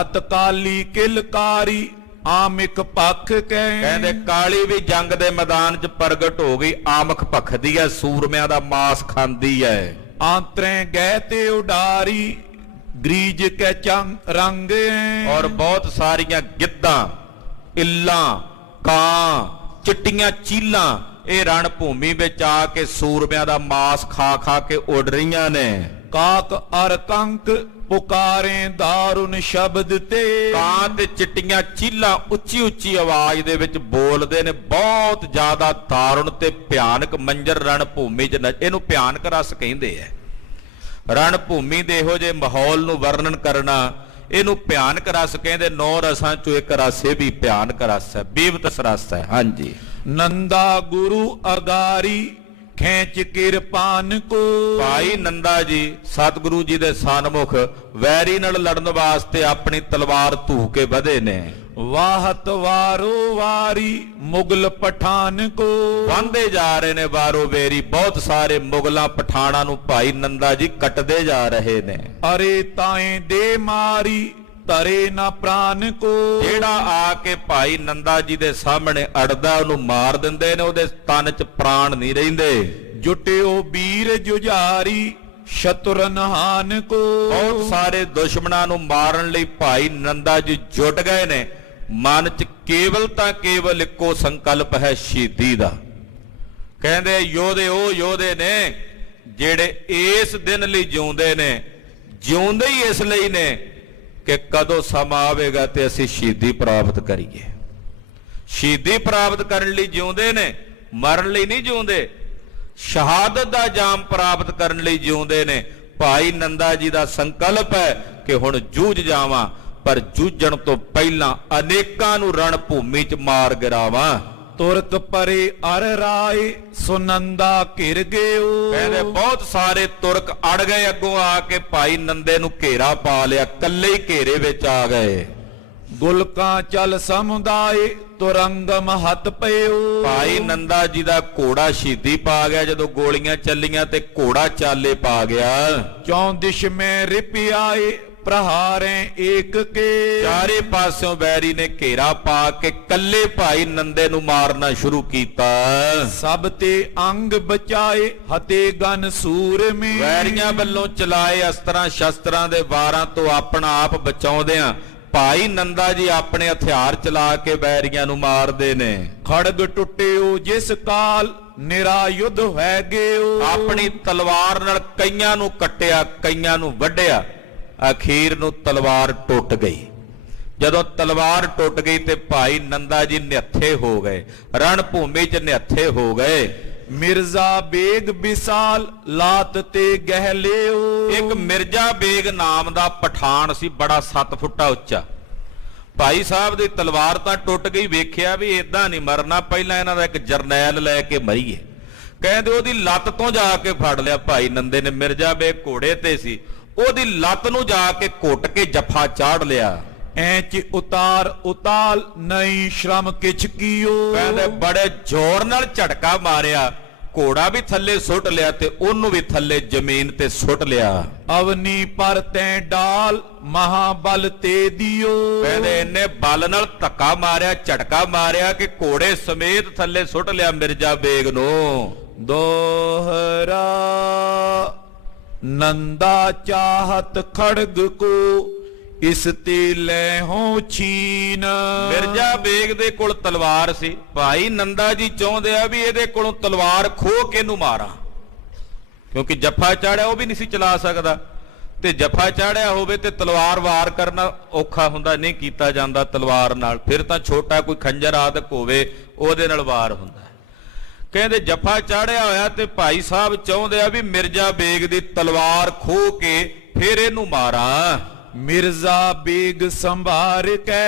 ਅਤਕਾਲੀ ਕਿਲਕਾਰੀ ਆਮਿਕ ਪੱਖ ਕਹਿੰਦੇ ਕਾਲੀ ਵੀ ਜੰਗ ਦੇ ਮੈਦਾਨ 'ਚ ਪ੍ਰਗਟ ਹੋ ਗਈ, ਆਮਖ ਭਖਦੀ ਐ, ਸੂਰਮਿਆਂ ਦਾ ਮਾਸ ਖਾਂਦੀ ਐ। ਆਂਤਰੇ ਗਏ ਤੇ ਉਡਾਰੀ ਗਰੀਜ ਕੇ ਚੰਗ ਰੰਗ। ਔਰ ਬਹੁਤ ਸਾਰੀਆਂ ਗਿੱਧਾਂ, ਇੱਲਾਂ, ਕਾਂ, ਚਿੱਟੀਆਂ ਚੀਲਾਂ ਇਹ ਰਣ ਭੂਮੀ ਵਿੱਚ ਆ ਕੇ ਸੂਰਮਿਆਂ ਦਾ ਮਾਸ ਖਾ ਖਾ ਕੇ ਉੱਡ ਰਹੀਆਂ ਨੇ। ਕਾਕ ਅਰ ਕੰਕ ਪੁਕਾਰੇ ਦਾਰੁਨ ਸ਼ਬਦ ਤੇ। ਕਾਂ ਤੇ ਚਿੱਟੀਆਂ ਚੀਲਾਂ ਉੱਚੀ ਉੱਚੀ ਆਵਾਜ਼ ਦੇ ਵਿੱਚ ਬੋਲਦੇ ਨੇ। ਬਹੁਤ ਜ਼ਿਆਦਾ ਦਾਰੁਣ ਤੇ ਭਿਆਨਕ ਮੰਜ਼ਰ ਰਣ ਭੂਮੀ 'ਚ ਇਹਨੂੰ ਭਿਆਨਕ ਰਸ ਕਹਿੰਦੇ ਐ। ਰਣ ਭੂਮੀ ਦੇ ਇਹੋ ਜਿਹੇ ਮਾਹੌਲ ਨੂੰ ਵਰਣਨ ਕਰਨਾ ਇਹਨੂੰ ਭਿਆਨਕ ਰਸ ਕਹਿੰਦੇ। 9 ਰਸਾਂ ਚੋਂ ਇੱਕ ਰਸ ਇਹ ਵੀ ਭਿਆਨਕ ਰਸ ਹੈ, ਬੇਵਤਸ ਰਸ ਹੈ। ਹਾਂਜੀ। ਨੰਦਾ ਗੁਰੂ ਅਗਾਰੀ ਖੇਚ ਕਿਰਪਾਨ ਕੋ। ਭਾਈ ਨੰਦਾ ਜੀ ਸਤਿਗੁਰੂ ਜੀ ਦੇ ਸਨਮੁਖ ਵੈਰੀ ਨਾਲ ਲੜਨ ਵਾਸਤੇ ਆਪਣੀ ਤਲਵਾਰ ਧੂ ਕੇ ਵਧੇ ਨੇ। ਵਾਹਤ ਵਾਰੋ ਵਾਰੀ ਮੁਗਲ ਪਠਾਨ ਕੋ। ਵਾਂਦੇ ਜਾ ਰਹੇ ਨੇ ਵਾਰੋ ਵੇਰੀ, ਬਹੁਤ ਸਾਰੇ ਮੁਗਲਾਂ ਪਠਾਣਾਂ ਨੂੰ ਭਾਈ ਨੰਦਾ ਜੀ ਕੱਟਦੇ ਜਾ ਰਹੇ ਨੇ। ਅਰੇ ਤਾਏ ਦੇ ਮਾਰੀ ਤਰੇ ਨਾ ਪ੍ਰਾਨ ਕੋ। ਜਿਹੜਾ ਆ ਕੇ ਭਾਈ ਨੰਦਾ ਜੀ ਦੇ ਸਾਹਮਣੇ ਅੜਦਾ ਉਹਨੂੰ ਮਾਰ ਦਿੰਦੇ ਨੇ, ਉਹਦੇ ਤਨ 'ਚ ਪ੍ਰਾਣ ਨਹੀਂ ਰਹਿੰਦੇ। ਜੁਟਿਓ ਵੀਰ ਜੁਝਾਰੀ ਸ਼ਤੁਰਨਹਾਨ ਕੋ। ਬਹੁਤ ਸਾਰੇ ਦੁਸ਼ਮਣਾਂ ਨੂੰ ਮਾਰਨ ਲਈ ਭਾਈ ਨੰਦਾ ਜੀ ਜੁਟ ਗਏ ਨੇ। ਮਨ 'ਚ ਕੇਵਲ ਤਾਂ ਕੇਵਲ ਇੱਕੋ ਸੰਕਲਪ ਹੈ, ਸ਼ਹੀਦੀ ਦਾ। ਕਹਿੰਦੇ ਯੋਧੇ ਉਹ ਯੋਧੇ ਨੇ ਜਿਹੜੇ ਇਸ ਦਿਨ ਲਈ ਜਿਉਂਦੇ ਨੇ, ਜਿਉਂਦੇ ਹੀ ਇਸ ਲਈ ਨੇ ਕਿ ਕਦੋਂ ਸਮਾਂ ਆਵੇਗਾ ਤੇ ਅਸੀਂ ਸ਼ਹੀਦੀ ਪ੍ਰਾਪਤ ਕਰੀਏ। ਸ਼ਹੀਦੀ ਪ੍ਰਾਪਤ ਕਰਨ ਲਈ ਜਿਉਂਦੇ ਨੇ, ਮਰਨ ਲਈ ਨਹੀਂ ਜਿਉਂਦੇ। ਸ਼ਹਾਦਤ ਦਾ ਜਾਮ ਪ੍ਰਾਪਤ ਕਰਨ ਲਈ ਜਿਉਂਦੇ ਨੇ। ਭਾਈ ਨੰਦਾ ਜੀ ਦਾ ਸੰਕਲਪ ਹੈ ਕਿ ਹੁਣ ਜੂਝ ਜਾਵਾਂ, ਪਰ ਜੂਝਣ ਤੋਂ ਪਹਿਲਾਂ ਅਨੇਕਾਂ ਨੂੰ ਰਣ ਭੂਮੀ 'ਚ ਮਾਰ ਗਿਰਾਵਾਂ। ਤੁਰਕ ਪਰੇ ਅਰ ਰਾਏ ਸੁਨੰਦਾ ਘਿਰ ਗਿਓ। ਕਹਿੰਦੇ ਬਹੁਤ ਸਾਰੇ ਤੁਰਕ ਅੜ ਗਏ, ਅੱਗੋਂ ਆ ਕੇ ਭਾਈ ਨੰਦੇ ਨੂੰ ਘੇਰਾ ਪਾ ਲਿਆ, ਕੱਲੇ ਹੀ ਘੇਰੇ ਵਿੱਚ ਆ ਗਏ। ਗੁਲਕਾਂ ਚਲ ਸਮੁਦਾਏ ਤੁਰੰਗਮ ਹੱਥ ਪਇਓ। ਭਾਈ ਨੰਦਾ ਜੀ ਦਾ ਘੋੜਾ ਸ਼ਹੀਦੀ ਪਾ ਗਿਆ ਜਦੋਂ ਗੋਲੀਆਂ ਚੱਲੀਆਂ ਤੇ ਘੋੜਾ ਚਾਲੇ ਪਾ ਗਿਆ। ਚੌਂ ਦਿਸ਼ ਮੈਂ ਰਿਪਿਆਏ ਪ੍ਰਹਾਰੇ ਏਕ ਕੇ। ਚਾਰੇ ਪਾਸਿਓਂ ਵੈਰੀ ਨੇ ਘੇਰਾ ਪਾ ਕੇ ਕੱਲੇ ਭਾਈ ਨੰਦੇ ਨੂੰ ਮਾਰਨਾ ਸ਼ੁਰੂ ਕੀਤਾ। ਸਭ ਤੇ ਅੰਗ ਬਚਾਏ ਹਤੇ ਗਨ ਸੂਰਮੇ। ਵੈਰੀਆਂ ਵੱਲੋਂ ਚਲਾਏ ਅਸਤਰਾਂ ਸ਼ਸਤਰਾਂ ਦੇ ਵਾਰਾਂ ਤੋਂ ਆਪਣਾ ਆਪ ਬਚਾਉਂਦਿਆਂ ਭਾਈ ਨੰਦਾ ਜੀ ਆਪਣੇ ਹਥਿਆਰ ਚਲਾ ਕੇ ਵੈਰੀਆਂ ਨੂੰ ਮਾਰਦੇ ਨੇ। ਖੜਗ ਟੁੱਟਿਓ ਜਿਸ ਕਾਲ ਨਿਰਾ ਯੁੱਧ ਹੈ ਗਿਓ। ਆਪਣੀ ਤਲਵਾਰ ਨਾਲ ਕਈਆਂ ਨੂੰ ਕੱਟਿਆ, ਕਈਆਂ ਨੂੰ ਵੱਢਿਆ, ਅਖੀਰ ਨੂੰ ਤਲਵਾਰ ਟੁੱਟ ਗਈ। ਜਦੋਂ ਤਲਵਾਰ ਟੁੱਟ ਗਈ ਤੇ ਭਾਈ ਨੰਦਾ ਜੀ ਨਿਹੱਥੇ ਹੋ ਗਏ, ਰਣ ਭੂਮੀ 'ਚ ਨਿਹੱਥੇ ਹੋ ਗਏ। ਮਿਰਜ਼ਾ ਬੇਗ ਵਿਸਾਲ ਲਾਤ ਤੇ ਗਹਿਲਿਓ। ਇੱਕ ਮਿਰਜ਼ਾ ਬੇਗ ਨਾਮ ਦਾ ਪਠਾਨ ਸੀ, ਬੜਾ 7 ਫੁੱਟਾ ਉੱਚਾ। ਭਾਈ ਸਾਹਿਬ ਦੀ ਤਲਵਾਰ ਤਾਂ ਟੁੱਟ ਗਈ, ਵੇਖਿਆ ਵੀ ਇਦਾਂ ਨਹੀਂ ਮਰਨਾ, ਪਹਿਲਾਂ ਇਹਨਾਂ ਦਾ ਇੱਕ ਜਰਨੈਲ ਲੈ ਕੇ ਮਰੀਏ। ਕਹਿੰਦੇ ਉਹਦੀ ਲੱਤ ਤੋਂ ਜਾ ਕੇ ਫੜ ਲਿਆ ਭਾਈ ਨੰਦੇ ਨੇ। ਮਿਰਜ਼ਾ ਬੇਗ ਘੋੜੇ ਤੇ ਸੀ, ਉਹਦੀ ਲੱਤ ਨੂੰ ਜਾ ਕੇ ਘੁੱਟ ਕੇ ਜੱਫਾ ਚਾੜ ਲਿਆ। ਐਚ ਉਤਾਰ ਉਤਾਲ ਨਹੀਂ ਸ਼ਰਮ ਕਿਛ ਕੀਓ। ਕਹਿੰਦੇ ਬੜੇ ਜ਼ੋਰ ਨਾਲ ਝਟਕਾ ਮਾਰਿਆ, ਘੋੜਾ ਵੀ ਥੱਲੇ ਸੁੱਟ ਲਿਆ ਤੇ ਉਹਨੂੰ ਵੀ ਥੱਲੇ ਜ਼ਮੀਨ ਤੇ ਸੁੱਟ ਲਿਆ। ਅਵਨੀ ਪਰ ਤੈਂ ਡਾਲ ਮਹਾਬਲ ਤੇ ਦਿਓ। ਕਹਿੰਦੇ ਇਹਨੇ ਬਲ ਨਾਲ ਧੱਕਾ ਮਾਰਿਆ, ਝਟਕਾ ਮਾਰਿਆ ਕਿ ਘੋੜੇ ਸਮੇਤ ਥੱਲੇ ਸੁੱਟ ਲਿਆ ਮਿਰਜ਼ਾ ਬੇਗ ਨੂੰ। दोहरा नंदा चाहत खड़ग को ਇਸ ਤੇ ਲੈ ਹੋ ਛੀਨ। ਮਿਰਜ਼ਾ ਬੇਗ ਦੇ ਕੋਲ ਤਲਵਾਰ ਸੀ। ਭਾਈ ਨੰਦਾ ਜੀ ਚਾਹੁੰਦੇ ਆ ਵੀ ਇਹਦੇ ਕੋਲੋਂ ਤਲਵਾਰ ਖੋਹ ਕੇ ਇਹਨੂੰ ਮਾਰਾਂ, ਕਿਉਂਕਿ ਜੱਫਾ ਚਾੜਿਆ ਉਹ ਵੀ ਨਹੀਂ ਸੀ ਚਲਾ ਸਕਦਾ, ਤੇ ਜੱਫਾ ਚਾੜਿਆ ਹੋਵੇ ਤੇ ਤਲਵਾਰ ਵਾਰ ਕਰਨਾ ਔਖਾ ਹੁੰਦਾ, ਨਹੀਂ ਕੀਤਾ ਜਾਂਦਾ ਤਲਵਾਰ ਨਾਲ। ਫਿਰ ਤਾਂ ਛੋਟਾ ਕੋਈ ਖੰਜਰ ਆਦਿਕ ਹੋਵੇ ਉਹਦੇ ਨਾਲ ਵਾਰ ਹੁੰਦਾ। ਕਹਿੰਦੇ ਜੱਫਾ ਚਾੜਿਆ ਹੋਇਆ ਤੇ ਭਾਈ ਸਾਹਿਬ ਚਾਹੁੰਦੇ ਆ ਵੀ ਮਿਰਜ਼ਾ ਬੇਗ ਦੀ ਤਲਵਾਰ ਖੋਹ ਕੇ ਫਿਰ ਇਹਨੂੰ ਮਾਰਾਂ। ਮਿਰਜ਼ਾ ਬੇਗ ਸੰਭਾਰ ਕੇ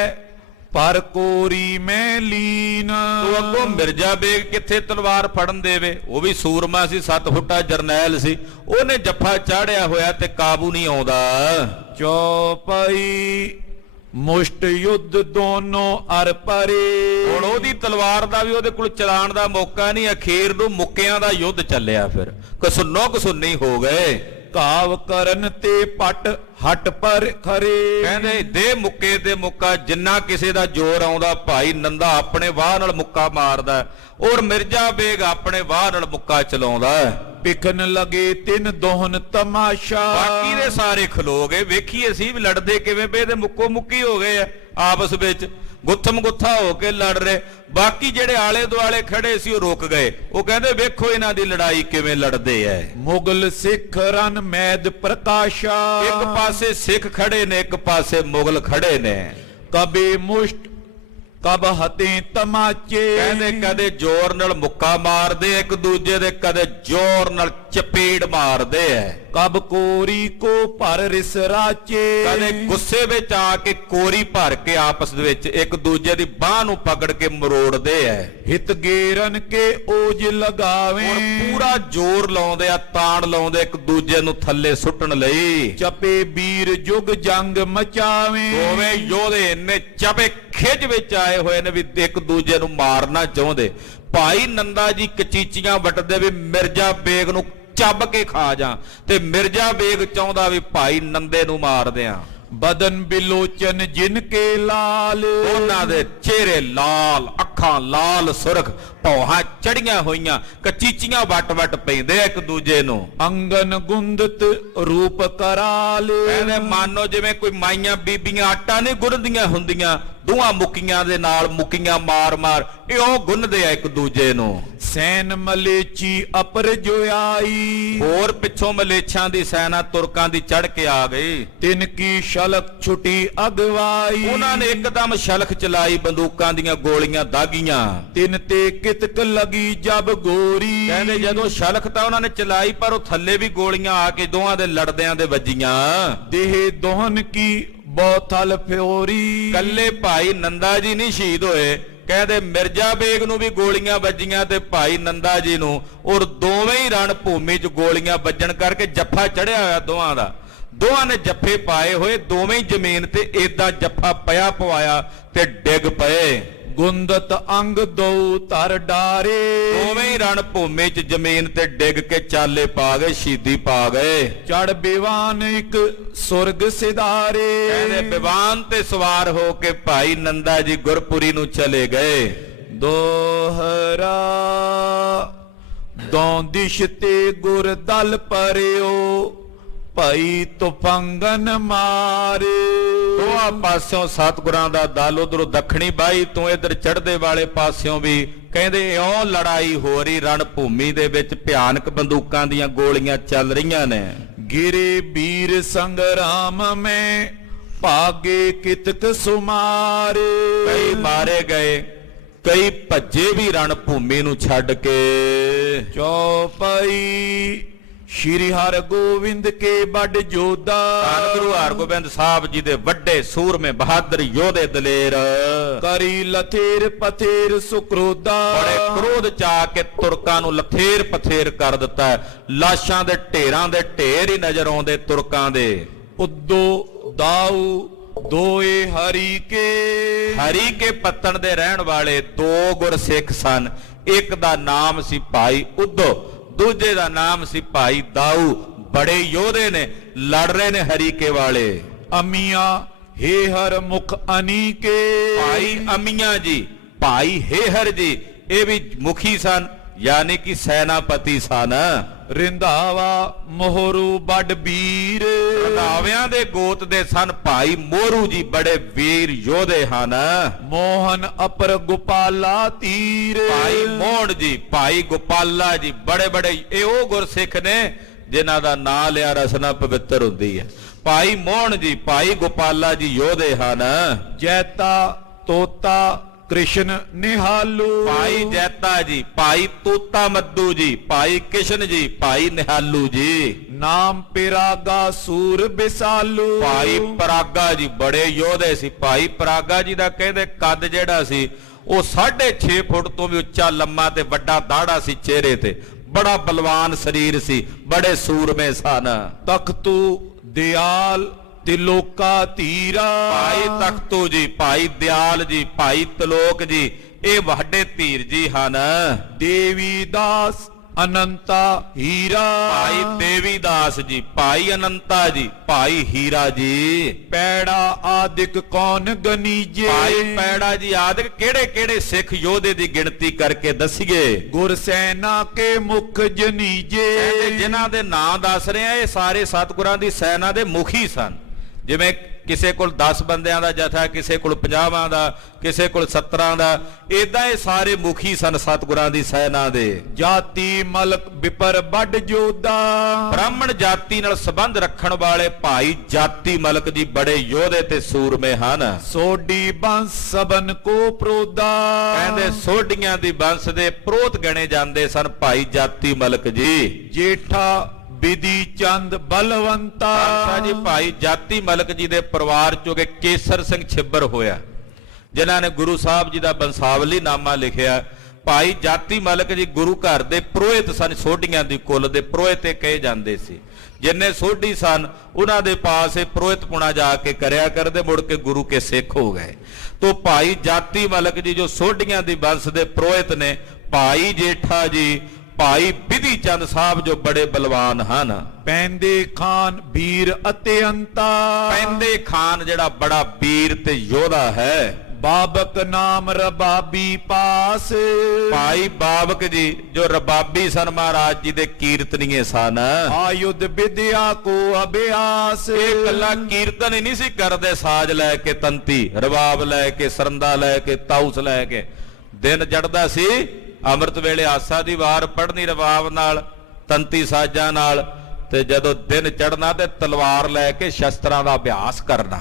ਪਰ ਕੋਰੀ ਮੈਂ ਲੀਨ। ਤੂੰ ਅੱਗੋਂ ਮਿਰਜ਼ਾ ਬੇਗ ਕਿੱਥੇ ਤਲਵਾਰ ਫੜਨ ਦੇਵੇ, ਉਹ ਵੀ ਸੂਰਮਾ ਸੀ, 7 ਫੁੱਟਾ ਜਰਨੈਲ ਸੀ, ਉਹਨੇ ਜੱਫਾ ਚਾੜਿਆ ਹੋਇਆ ਤੇ ਕਾਬੂ ਨਹੀਂ ਆਉਂਦਾ। ਚੌਪਈ ਮੁਸ਼ਟ ਯੁੱਧ ਦੋਨੋਂ ਅਰ ਪਰੇ। ਹੁਣ ਉਹਦੀ ਤਲਵਾਰ ਦਾ ਵੀ ਉਹਦੇ ਕੋਲ ਚਲਾਉਣ ਦਾ ਮੌਕਾ ਨਹੀਂ, ਅਖੀਰ ਨੂੰ ਮੁੱਕਿਆਂ ਦਾ ਯੁੱਧ ਚੱਲਿਆ। ਫਿਰ ਕਸੁੰਨੋ ਕਸੁੰਨੀ ਹੋ ਗਏ। ਕਾਵ ਕਰਨ ਤੇ ਪਟ ਹਟ ਪਰ ਖਰੇ। ਕਹਿੰਦੇ ਦੇ ਮੁੱਕੇ ਤੇ ਮੁੱਕਾ, ਜਿੰਨਾ ਕਿਸੇ ਦਾ ਜ਼ੋਰ ਆਉਂਦਾ ਭਾਈ ਨੰਦਾ ਆਪਣੇ ਵਾਹ ਨਾਲ ਮੁੱਕਾ ਮਾਰਦਾ, ਔਰ ਮਿਰਜ਼ਾ ਬੇਗ ਆਪਣੇ ਵਾਹ ਨਾਲ ਮੁੱਕਾ ਚਲਾਉਂਦਾ। ਪਿਖਨ ਲਗੇ ਤਿੰਨ ਦੋਹਨ ਤਮਾਸ਼ਾ। ਬਾਕੀ ਦੇ ਸਾਰੇ ਖਲੋ ਗਏ, ਵੇਖੀਏ ਸੀ ਵੀ ਲੜਦੇ ਕਿਵੇਂ ਪਏ, ਤੇ ਮੁੱਕੋ ਮੁੱਕੀ ਹੋ ਗਏ ਆ ਆਪਸ ਵਿੱਚ, ਗੁੱਥਮ ਗੁੱਥਾ ਹੋ ਕੇ ਲੜ ਰਹੇ। ਬਾਕੀ ਜਿਹੜੇ ਆਲੇ ਦੁਆਲੇ ਖੜੇ ਸੀ ਉਹ ਰੁਕ ਗਏ, ਉਹ ਕਹਿੰਦੇ ਵੇਖੋ ਇਹਨਾਂ ਦੀ ਲੜਾਈ ਕਿਵੇਂ ਲੜਦੇ ਐ। ਮੁਗਲ ਸਿੱਖ ਰਨ ਮੈਦ ਪ੍ਰਕਾਸ਼ਾ। ਇੱਕ ਪਾਸੇ ਸਿੱਖ ਖੜੇ ਨੇ, ਇੱਕ ਪਾਸੇ ਮੁਗਲ ਖੜੇ ਨੇ। ਕਬੇ ਮੁਸ਼ਟ ਕਬ ਹਤੇ ਤਮਾਚੇ। ਕਹਿੰਦੇ ਕਦੇ ਜ਼ੋਰ ਨਾਲ ਮੁੱਕਾ ਮਾਰਦੇ ਇੱਕ ਦੂਜੇ ਦੇ, ਕਦੇ ਜ਼ੋਰ ਨਾਲ ਚਪੇੜ ਮਾਰਦੇ ਐ। ਕਬ ਕੋਰੀ ਕੋ ਭਰ ਰਿਸ ਰਾਚੇ। ਕਦੇ ਗੁੱਸੇ ਵਿੱਚ ਆ ਕੇ ਕੋਰੀ ਭਰ ਕੇ ਆਪਸ ਦੇ ਵਿੱਚ ਇੱਕ ਦੂਜੇ ਦੀ ਬਾਹ ਨੂੰ ਪਕੜ ਕੇ ਮਰੋੜਦੇ ਐ। ਹਿਤ ਗੇਰਨ ਕੇ ਓਜ ਲਗਾਵੇ। ਪੂਰਾ ਜ਼ੋਰ ਲਾਉਂਦੇ ਆ, ਤਾਣ ਲਾਉਂਦੇ ਇੱਕ ਦੂਜੇ ਨੂੰ ਥੱਲੇ ਸੁੱਟਣ ਲਈ। ਚਪੇ ਵੀਰ ਜੁਗ ਜੰਗ ਮਚਾਵੇ। ਦੋਵੇਂ ਯੋਧੇ ਇੰਨੇ ਚਪੇ ਖਿੱਚ ਵਿੱਚ ਆਏ ਹੋਏ ਨੇ ਵੀ ਇੱਕ ਦੂਜੇ ਨੂੰ ਮਾਰਨਾ ਚਾਹੁੰਦੇ। ਭਾਈ ਨੰਦਾ ਜੀ ਕਚੀਚੀਆਂ ਵੱਟਦੇ ਵੀ ਮਿਰਜ਼ਾ ਬੇਗ ਨੂੰ ਚੱਬ ਕੇ ਖਾ ਜਾ, ਤੇ ਮਿਰਜ਼ਾ ਬੇਗ ਚਾਹੁੰਦਾ ਵੀ ਭਾਈ ਨੰਦੇ ਨੂੰ ਮਾਰ ਦਿਆਂ। ਬਦਨ ਬਿਲੋਚਨ ਜਿਨ ਕੇ ਲਾਲ। ਉਹਨਾਂ ਦੇ ਚਿਹਰੇ ਲਾਲ, ਅੱਖਾਂ ਲਾਲ ਸੁਰਖ, ਭੌਹਾਂ ਚੜੀਆਂ ਹੋਈਆਂ, ਕਚੀਚੀਆਂ ਵੱਟ ਵੱਟ ਪੈਂਦੇ ਇੱਕ ਦੂਜੇ ਨੂੰ। ਅੰਗਨ ਗੁੰਦਤ ਰੂਪ ਕਰਾਲ। ਕਹਿੰਦੇ ਮਾਨੋ ਜਿਵੇਂ ਕੋਈ ਮਾਈਆਂ ਬੀਬੀਆਂ ਆਟਾ ਨਹੀਂ ਗੁੰਨਦੀਆਂ ਹੁੰਦੀਆਂ, ਦੋਹਾਂ ਮੁੱਕੀਆਂ ਦੇ ਨਾਲ ਮੁੱਕੀਆਂ ਮਾਰ ਮਾਰ ਇਹ ਉਹ ਗੁੰਨਦੇ ਆ ਇੱਕ ਦੂਜੇ ਨੂੰ। ਸੈਨ ਮਲੇਚੀ ਅਪਰ ਜੋਆਈ। ਹੋਰ ਪਿੱਛੋਂ ਮਲੇਛਾਂ ਦੀ ਸੈਨਾ ਤੁਰਕਾਂ ਦੀ ਚੜ ਕੇ ਆ ਗਈ। ਤਿਨ ਕੀ ਸ਼ਲਕ ਛੁਟੀ ਅਗਵਾਈ। ਉਹਨਾਂ ਨੇ ਇੱਕਦਮ ਸ਼ਲਖ ਚਲਾਈ, ਬੰਦੂਕਾਂ ਦੀਆਂ ਗੋਲੀਆਂ ਦਾਗੀਆਂ। ਤਿਨ ਤੇ ਕਿਤਕ ਲਗੀ ਜਬ ਗੋਰੀ। ਕਹਿੰਦੇ ਜਦੋਂ ਸ਼ਲਖ ਤਾਂ ਉਹਨਾਂ ਨੇ ਚਲਾਈ, ਪਰ ਉਹ ਥੱਲੇ ਵੀ ਗੋਲੀਆਂ ਆ ਕੇ ਦੋਹਾਂ ਦੇ ਲੜਦਿਆਂ ਦੇ ਵੱਜੀਆਂ। ਦੇਹ ਦੋਹਨ ਕੀ ਬੋਥਲ ਫਿਓਰੀ। ਕੱਲੇ ਭਾਈ ਨੰਦਾ ਜੀ ਨਹੀਂ ਸ਼ਹੀਦ ਹੋਏ, ਕਹਿੰਦੇ ਮਿਰਜ਼ਾ ਬੇਗ ਨੂੰ ਵੀ ਗੋਲੀਆਂ ਵੱਜੀਆਂ ਤੇ ਭਾਈ ਨੰਦਾ ਜੀ ਨੂੰ, ਔਰ ਦੋਵੇਂ ਹੀ ਰਣ ਭੂਮੀ 'ਚ ਗੋਲੀਆਂ ਵੱਜਣ ਕਰਕੇ ਜੱਫਾ ਚੜਿਆ ਹੋਇਆ ਦੋਹਾਂ ਦਾ। ਦੋਹਾਂ ਨੇ ਜੱਫੇ ਪਾਏ ਹੋਏ, ਦੋਵੇਂ ਹੀ ਜ਼ਮੀਨ ਤੇ ਏਦਾਂ ਜੱਫਾ ਪਿਆ ਪਵਾਇਆ ਤੇ ਡਿੱਗ ਪਏ। ਗੁੰਦਤ ਅੰਗ ਦੋ ਧਰ ਡਾਰੇ। ਦੋਵੇਂ ਹੀ ਰਣ ਭੂਮੀ 'ਚ ਜ਼ਮੀਨ ਤੇ ਡਿੱਗ ਕੇ ਚਾਲੇ ਪਾ ਗਏ, ਸ਼ਹੀਦੀ ਪਾ ਗਏ। ਚੜ ਬਿਵਾਨ ਇੱਕ ਸੁਰਗ ਸਿਧਾਰੇ। ਕਹਿੰਦੇ ਬਿਵਾਨ ਤੇ ਸਵਾਰ ਹੋ ਕੇ ਭਾਈ ਨੰਦਾ ਜੀ ਗੁਰਪੁਰੀ ਨੂੰ ਚਲੇ ਗਏ। ਦੋਹਰਾ ਦੌ ਦਿਸ਼ ਤੇ ਗੁਰ ਦਲ ਪਰਿਓ ਭਾਈ ਤੁਫੰਗਨ ਮਾਰੇ। ਦੋਹਾਂ ਪਾਸਿਓਂ ਸਤਿਗੁਰਾਂ ਦਾ ਦਲ, ਉਧਰੋਂ ਦੱਖਣੀ ਬਾਈ ਤੋਂ ਇਧਰ ਚੜ੍ਹਦੇ ਵਾਲੇ ਪਾਸਿਓਂ ਵੀ ਕਹਿੰਦੇ ਇਉਂ ਲੜਾਈ ਹੋ ਰਹੀ, ਰਣ ਭੂਮੀ ਦੇ ਵਿੱਚ ਭਿਆਨਕ ਬੰਦੂਕਾਂ ਦੀਆਂ ਗੋਲੀਆਂ ਚੱਲ ਰਹੀਆਂ ਨੇ। ਗਿਰੇ ਵੀਰ ਸੰਗਰਾਮ ਮੈਂ ਭਾਗੇ ਕਿਤਕ ਸੁਮਾਰੇ। ਕਈ ਮਾਰੇ ਗਏ, ਕਈ ਭੱਜੇ ਵੀ ਰਣ ਭੂਮੀ ਨੂੰ ਛੱਡ ਕੇ। ਚੌਪਈ ਸ਼੍ਰੀ ਹਰਗੋਬਿੰਦ ਕੇ ਵੱਡ ਜੋਧਾ। ਧੰਨ ਗੁਰੂ ਹਰਗੋਬਿੰਦ ਸਾਹਿਬ ਜੀ ਦੇ ਵੱਡੇ ਸੂਰਮੇ ਬਹਾਦਰ ਯੋਧੇ ਦਲੇਰ। ਕਰੀ ਲਥੇਰ ਪਥੇਰ ਸੁਕਰੋਧਾ। ਬੜੇ ਕ੍ਰੋਧ ਚ ਆ ਕੇ ਤੁਰਕਾਂ ਨੂੰ ਲਥੇਰ ਪਥੇਰ ਕਰ ਦਿੱਤਾ। ਲਾਸ਼ਾਂ ਦੇ ਢੇਰਾਂ ਦੇ ਢੇਰ ਹੀ ਨਜ਼ਰ ਆਉਂਦੇ ਤੁਰਕਾਂ ਦੇ। ਉਦੋਂ ਦਾਊ ਦੋਏ ਹਰੀ ਕੇ ਪੱਤਣ ਦੇ ਰਹਿਣ ਵਾਲੇ ਦੋ ਗੁਰਸਿੱਖ ਸਨ। ਇੱਕ ਦਾ ਨਾਮ ਸੀ ਭਾਈ ਉਦੋਂ, ਦੂਜੇ ਦਾ ਨਾਮ ਸੀ ਭਾਈ ਦਾਊ। ਬੜੇ ਯੋਧੇ ਨੇ, ਲੜ ਰਹੇ ਨੇ ਹਰੀਕੇ ਵਾਲੇ। ਅਮੀਆਂ ਹੇਹਰ ਮੁਖ ਅਨੀਕੇ। ਭਾਈ ਅਮੀਆਂ ਜੀ, ਭਾਈ ਹੇਹਰ ਜੀ, ਇਹ ਵੀ ਮੁਖੀ ਸਨ। ਯਾਨੀ ਕਿ ਸੈਨਾਪਤੀ ਸਨ। ਰਿੰਧਾਵਾ ਮੋਹਰੂ ਵੱਡ ਵੀਰ, ਰੰਧਾਵਿਆਂ ਦੇ ਗੋਤ ਦੇ ਸਨ ਭਾਈ ਮੋਹਰੂ ਜੀ, ਬੜੇ ਵੀਰ ਯੋਧੇ ਹਨ। ਮੋਹਨ ਅਪਰ ਗੋਪਾਲਾ ਤੀਰ, ਭਾਈ ਮੋਹਨ ਜੀ, ਭਾਈ ਗੋਪਾਲਾ ਜੀ, ਬੜੇ ਬੜੇ ਇਹ ਉਹ ਗੁਰਸਿੱਖ ਨੇ ਜਿਨ੍ਹਾਂ ਦਾ ਨਾਂ ਲਿਆ ਰਸਨਾ ਪਵਿੱਤਰ ਹੁੰਦੀ ਹੈ। ਭਾਈ ਮੋਹਨ ਜੀ, ਭਾਈ ਗੋਪਾਲਾ ਜੀ ਯੋਧੇ ਹਨ। ਜੈਤਾ ਤੋਤਾ ਕ੍ਰਿਸ਼ਨ ਨਿਹਾਲੂ, ਭਾਈ ਜੈਤਾ ਜੀ, ਭਾਈ ਤੋਤਾ ਮੱਦੂ ਜੀ, ਭਾਈ ਕਿਸ਼ਨ ਜੀ, ਭਾਈ ਨਿਹਾਲੂ ਜੀ। ਨਾਮ ਪਿਰਾਗਾ ਸੂਰ ਬਿਸਾਲੂ, ਭਾਈ ਪਰਾਗਾ ਜੀ, ਬੜੇ ਯੋਧੇ ਸੀ। ਭਾਈ ਪਰਾਗਾ ਜੀ ਦਾ ਕਹਿੰਦੇ ਕੱਦ ਜਿਹੜਾ ਸੀ ਉਹ 6.5 ਫੁੱਟ ਤੋਂ ਵੀ ਉੱਚਾ, ਲੰਮਾ ਤੇ ਵੱਡਾ ਦਾੜਾ ਸੀ ਚਿਹਰੇ ਤੇ, ਬੜਾ ਬਲਵਾਨ ਸਰੀਰ ਸੀ, ਬੜੇ ਸੂਰਮੇ ਸਨ। ਤਖਤੂ ਦਿਆਲ ਤਿਲੋਕਾ ਧੀਰਾ, ਭਾਈ ਤਖਤੂ ਜੀ, ਭਾਈ ਦਿਆਲ ਜੀ, ਭਾਈ ਤਲੋਕ ਜੀ, ਇਹ ਵੱਡੇ ਧੀਰ ਜੀ ਹਨ। ਦੇਵੀ ਦਾਸ ਅਨੰਤਾ ਹੀਰਾ, ਭਾਈ ਦੇਵੀ ਦਾਸ ਜੀ, ਭਾਈ ਅਨੰਤਾ ਜੀ, ਭਾਈ ਹੀਰਾ ਜੀ। ਪੈੜਾ ਆਦਿਕ ਕੌਣ ਗਨੀਜੇ, ਭਾਈ ਪੈੜਾ ਜੀ ਆਦਿਕ ਕਿਹੜੇ ਕਿਹੜੇ ਸਿੱਖ ਯੋਧੇ ਦੀ ਗਿਣਤੀ ਕਰਕੇ ਦੱਸੀਏ। ਗੁਰਸੈਨਾ ਕੇ ਮੁਖ ਜਨੀਜੇ, ਕਹਿੰਦੇ ਜਿਨ੍ਹਾਂ ਦੇ ਨਾਂ ਦੱਸ ਰਹੇ ਆ ਇਹ ਸਾਰੇ ਸਤਿਗੁਰਾਂ ਦੀ ਸੈਨਾ ਦੇ ਮੁਖੀ ਸਨ। ਜਿਵੇਂ ਕਿਸੇ ਕੋਲ 10 ਬੰਦਿਆਂ ਦਾ ਜਥਾ, ਕਿਸੇ ਕੋਲ 50 ਦਾ, ਕਿਸੇ ਕੋਲ 17 ਦਾ, ਏਦਾਂ ਇਹ ਸਾਰੇ ਮੁਖੀ ਸਨ ਸਤਿਗੁਰਾਂ ਦੀ ਸੈਨਾ ਦੇ। ਜਾਤੀ ਮਲਕ ਵਿਪਰ ਵੱਡ ਜੋਧਾ, ਬ੍ਰਾਹਮਣ ਜਾਤੀ ਨਾਲ ਸੰਬੰਧ ਰੱਖਣ ਵਾਲੇ ਭਾਈ ਜਾਤੀ ਮਲਕ ਜੀ ਬੜੇ ਯੋਧੇ ਤੇ ਸੂਰਮੇ ਹਨ। ਸੋਢੀ ਬੰਸ ਸਬਨ ਕੋ ਪ੍ਰੋਦਾ, ਕਹਿੰਦੇ ਸੋਢੀਆਂ ਦੀ ਬੰਸ ਦੇ ਪ੍ਰੋਤ ਗਣੇ ਜਾਂਦੇ ਸਨ ਭਾਈ ਜਾਤੀ ਮਲਕ ਜੀ। ਜੇਠਾ ਵਿਧੀ ਚੰਦ ਬਲਵੰਤਾ, ਜੀ ਭਾਈ ਜਾਤੀ ਮਲਕ ਜੀ ਦੇ ਪਰਿਵਾਰ ਚੋਂ ਕਿ ਕੇਸਰ ਸਿੰਘ ਛਿੱਬਰ ਹੋਇਆ, ਜਿਨ੍ਹਾਂ ਨੇ ਗੁਰੂ ਸਾਹਿਬ ਜੀ ਦਾ ਬੰਸਾਵਲੀ ਨਾਮਾ ਲਿਖਿਆ। ਭਾਈ ਜਾਤੀ ਮਲਕ ਜੀ ਗੁਰੂ ਘਰ ਦੇ ਪ੍ਰੋਹਿਤ ਸਨ, ਸੋਢੀਆਂ ਦੀ ਕੁੱਲ ਦੇ ਪ੍ਰੋਹਿਤ ਕਹੇ ਜਾਂਦੇ ਸੀ। ਜਿੰਨੇ ਸੋਢੀ ਸਨ ਉਹਨਾਂ ਦੇ ਪਾਸ ਇਹ ਪ੍ਰੋਹਿਤ ਪੁਣਾ ਜਾ ਕੇ ਕਰਿਆ ਕਰਦੇ, ਮੁੜ ਕੇ ਗੁਰੂ ਕੇ ਸਿੱਖ ਹੋ ਗਏ। ਤੋ ਭਾਈ ਜਾਤੀ ਮਲਕ ਜੀ ਜੋ ਸੋਢੀਆਂ ਦੀ ਬੰਸ ਦੇ ਪ੍ਰੋਹਿਤ ਨੇ, ਭਾਈ ਜੇਠਾ ਜੀ, ਭਾਈ ਵਿਧੀ ਚੰਦ ਸਾਹਿਬ ਜੋ ਬੜੇ ਬਲਵਾਨ ਹਨ। ਪੈਂਦੇ ਖਾਨ ਵੀਰ ਅਤੇ ਅੰਤਾ, ਪੈਂਦੇ ਖਾਨ ਜਿਹੜਾ ਬੜਾ ਵੀਰ ਤੇ ਯੋਧਾ ਹੈ। ਬਾਬਕ ਨਾਮ ਰਬਾਬੀ ਪਾਸ, ਭਾਈ ਬਾਬਕ ਜੀ ਜੋ ਰਬਾਬੀ ਸਨ, ਮਹਾਰਾਜ ਜੀ ਦੇ ਕੀਰਤਨੀਏ ਸਨ। ਆਯੁਧ ਵਿਦਿਆ ਕੋ ਅਭਿਆਸ, ਇਹ ਕੱਲਾ ਕੀਰਤਨ ਹੀ ਨਹੀਂ ਸੀ ਕਰਦੇ, ਸਾਜ ਲੈ ਕੇ, ਤੰਤੀ ਰਬਾਬ ਲੈ ਕੇ, ਸਰੰਦਾ ਲੈ ਕੇ, ਤਾਊਸ ਲੈ ਕੇ। ਦਿਨ ਜੜਦਾ ਸੀ ਅੰਮ੍ਰਿਤ ਵੇਲੇ ਆਸਾ ਦੀ ਵਾਰ ਪੜ੍ਹਨੀ ਰਬਾਬ ਨਾਲ, ਤੰਤੀ ਸਾਜਾਂ ਨਾਲ, ਤੇ ਜਦੋਂ ਦਿਨ ਚੜ੍ਹਨਾ ਤੇ ਤਲਵਾਰ ਲੈ ਕੇ ਸ਼ਸਤਰਾਂ ਦਾ ਅਭਿਆਸ ਕਰਨਾ,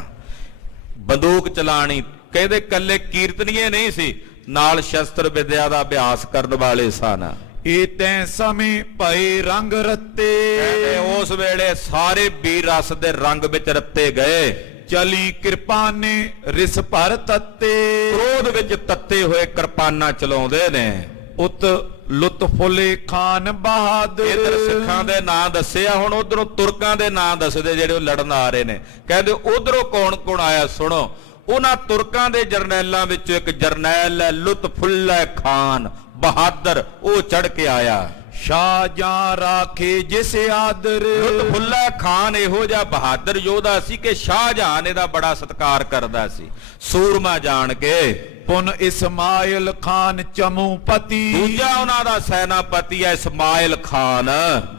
ਬੰਦੂਕ ਚਲਾਣੀ। ਕਹਿੰਦੇ ਕੱਲੇ ਕੀਰਤਨੀਏ ਨਹੀਂ ਸੀ, ਨਾਲ ਸ਼ਸਤਰ ਵਿਦਿਆ ਦਾ ਅਭਿਆਸ ਕਰਨ ਵਾਲੇ ਸਨ। ਇਹ ਤੈਂ ਸਮੇਂ ਭਏ ਰੰਗ ਰੱਤੇ, ਕਹਿੰਦੇ ਉਸ ਵੇਲੇ ਸਾਰੇ ਵੀਰ ਰਸ ਦੇ ਰੰਗ ਵਿੱਚ ਰੱਤੇ ਗਏ। ਚਲੀ ਕਿਰਪਾਨੇ ਰਿਸ ਭਰ ਤੱਤੇ, ਕ੍ਰੋਧ ਵਿੱਚ ਤੱਤੇ ਹੋਏ ਕਿਰਪਾਨਾਂ ਚਲਾਉਂਦੇ ਨੇ। ਉਤ ਲੁਤਫੁਲੇ ਖਾਨ ਬਹਾਦਰ, ਇਧਰ ਸਿੱਖਾਂ ਦੇ ਨਾਂ ਦੱਸਿਆ, ਹੁਣ ਉਧਰੋਂ ਤੁਰਕਾਂ ਦੇ ਨਾਂ ਦੱਸਦੇ ਜਿਹੜੇ ਉਹ ਲੜਨ ਆ ਰਹੇ ਨੇ। ਕਹਿੰਦੇ ਉਧਰੋਂ ਕੌਣ ਕੌਣ ਆਇਆ ਸੁਣੋ। ਉਹਨਾਂ ਤੁਰਕਾਂ ਦੇ ਜਰਨੈਲਾਂ ਵਿੱਚੋਂ ਇੱਕ ਜਰਨੈਲ ਹੈ ਲੁਤਫੁੱਲਾ ਖਾਨ ਬਹਾਦਰ, ਉਹ ਚੜ ਕੇ ਆਇਆ। ਸ਼ਾਹਜਹਾਂ ਰਾਖੇ ਜਿਸ ਆਦਰ, ਲੁਤਫੁੱਲਾ ਖਾਨ ਇਹੋ ਜਿਹਾ ਬਹਾਦਰ ਯੋਧਾ ਸੀ ਕਿ ਸ਼ਾਹਜਹਾਂ ਨੇ ਦਾ ਬੜਾ ਸਤਿਕਾਰ ਕਰਦਾ ਸੀ, ਸੂਰਮਾ ਜਾਣ ਕੇ। ਪੁਨ ਇਸਮਾਇਲ ਖਾਨ ਚਮੂਪਤੀ, ਦੂਜਾ ਉਹਨਾਂ ਦਾ ਸੈਨਾਪਤੀ ਹੈ ਇਸਮਾਇਲ ਖਾਨ,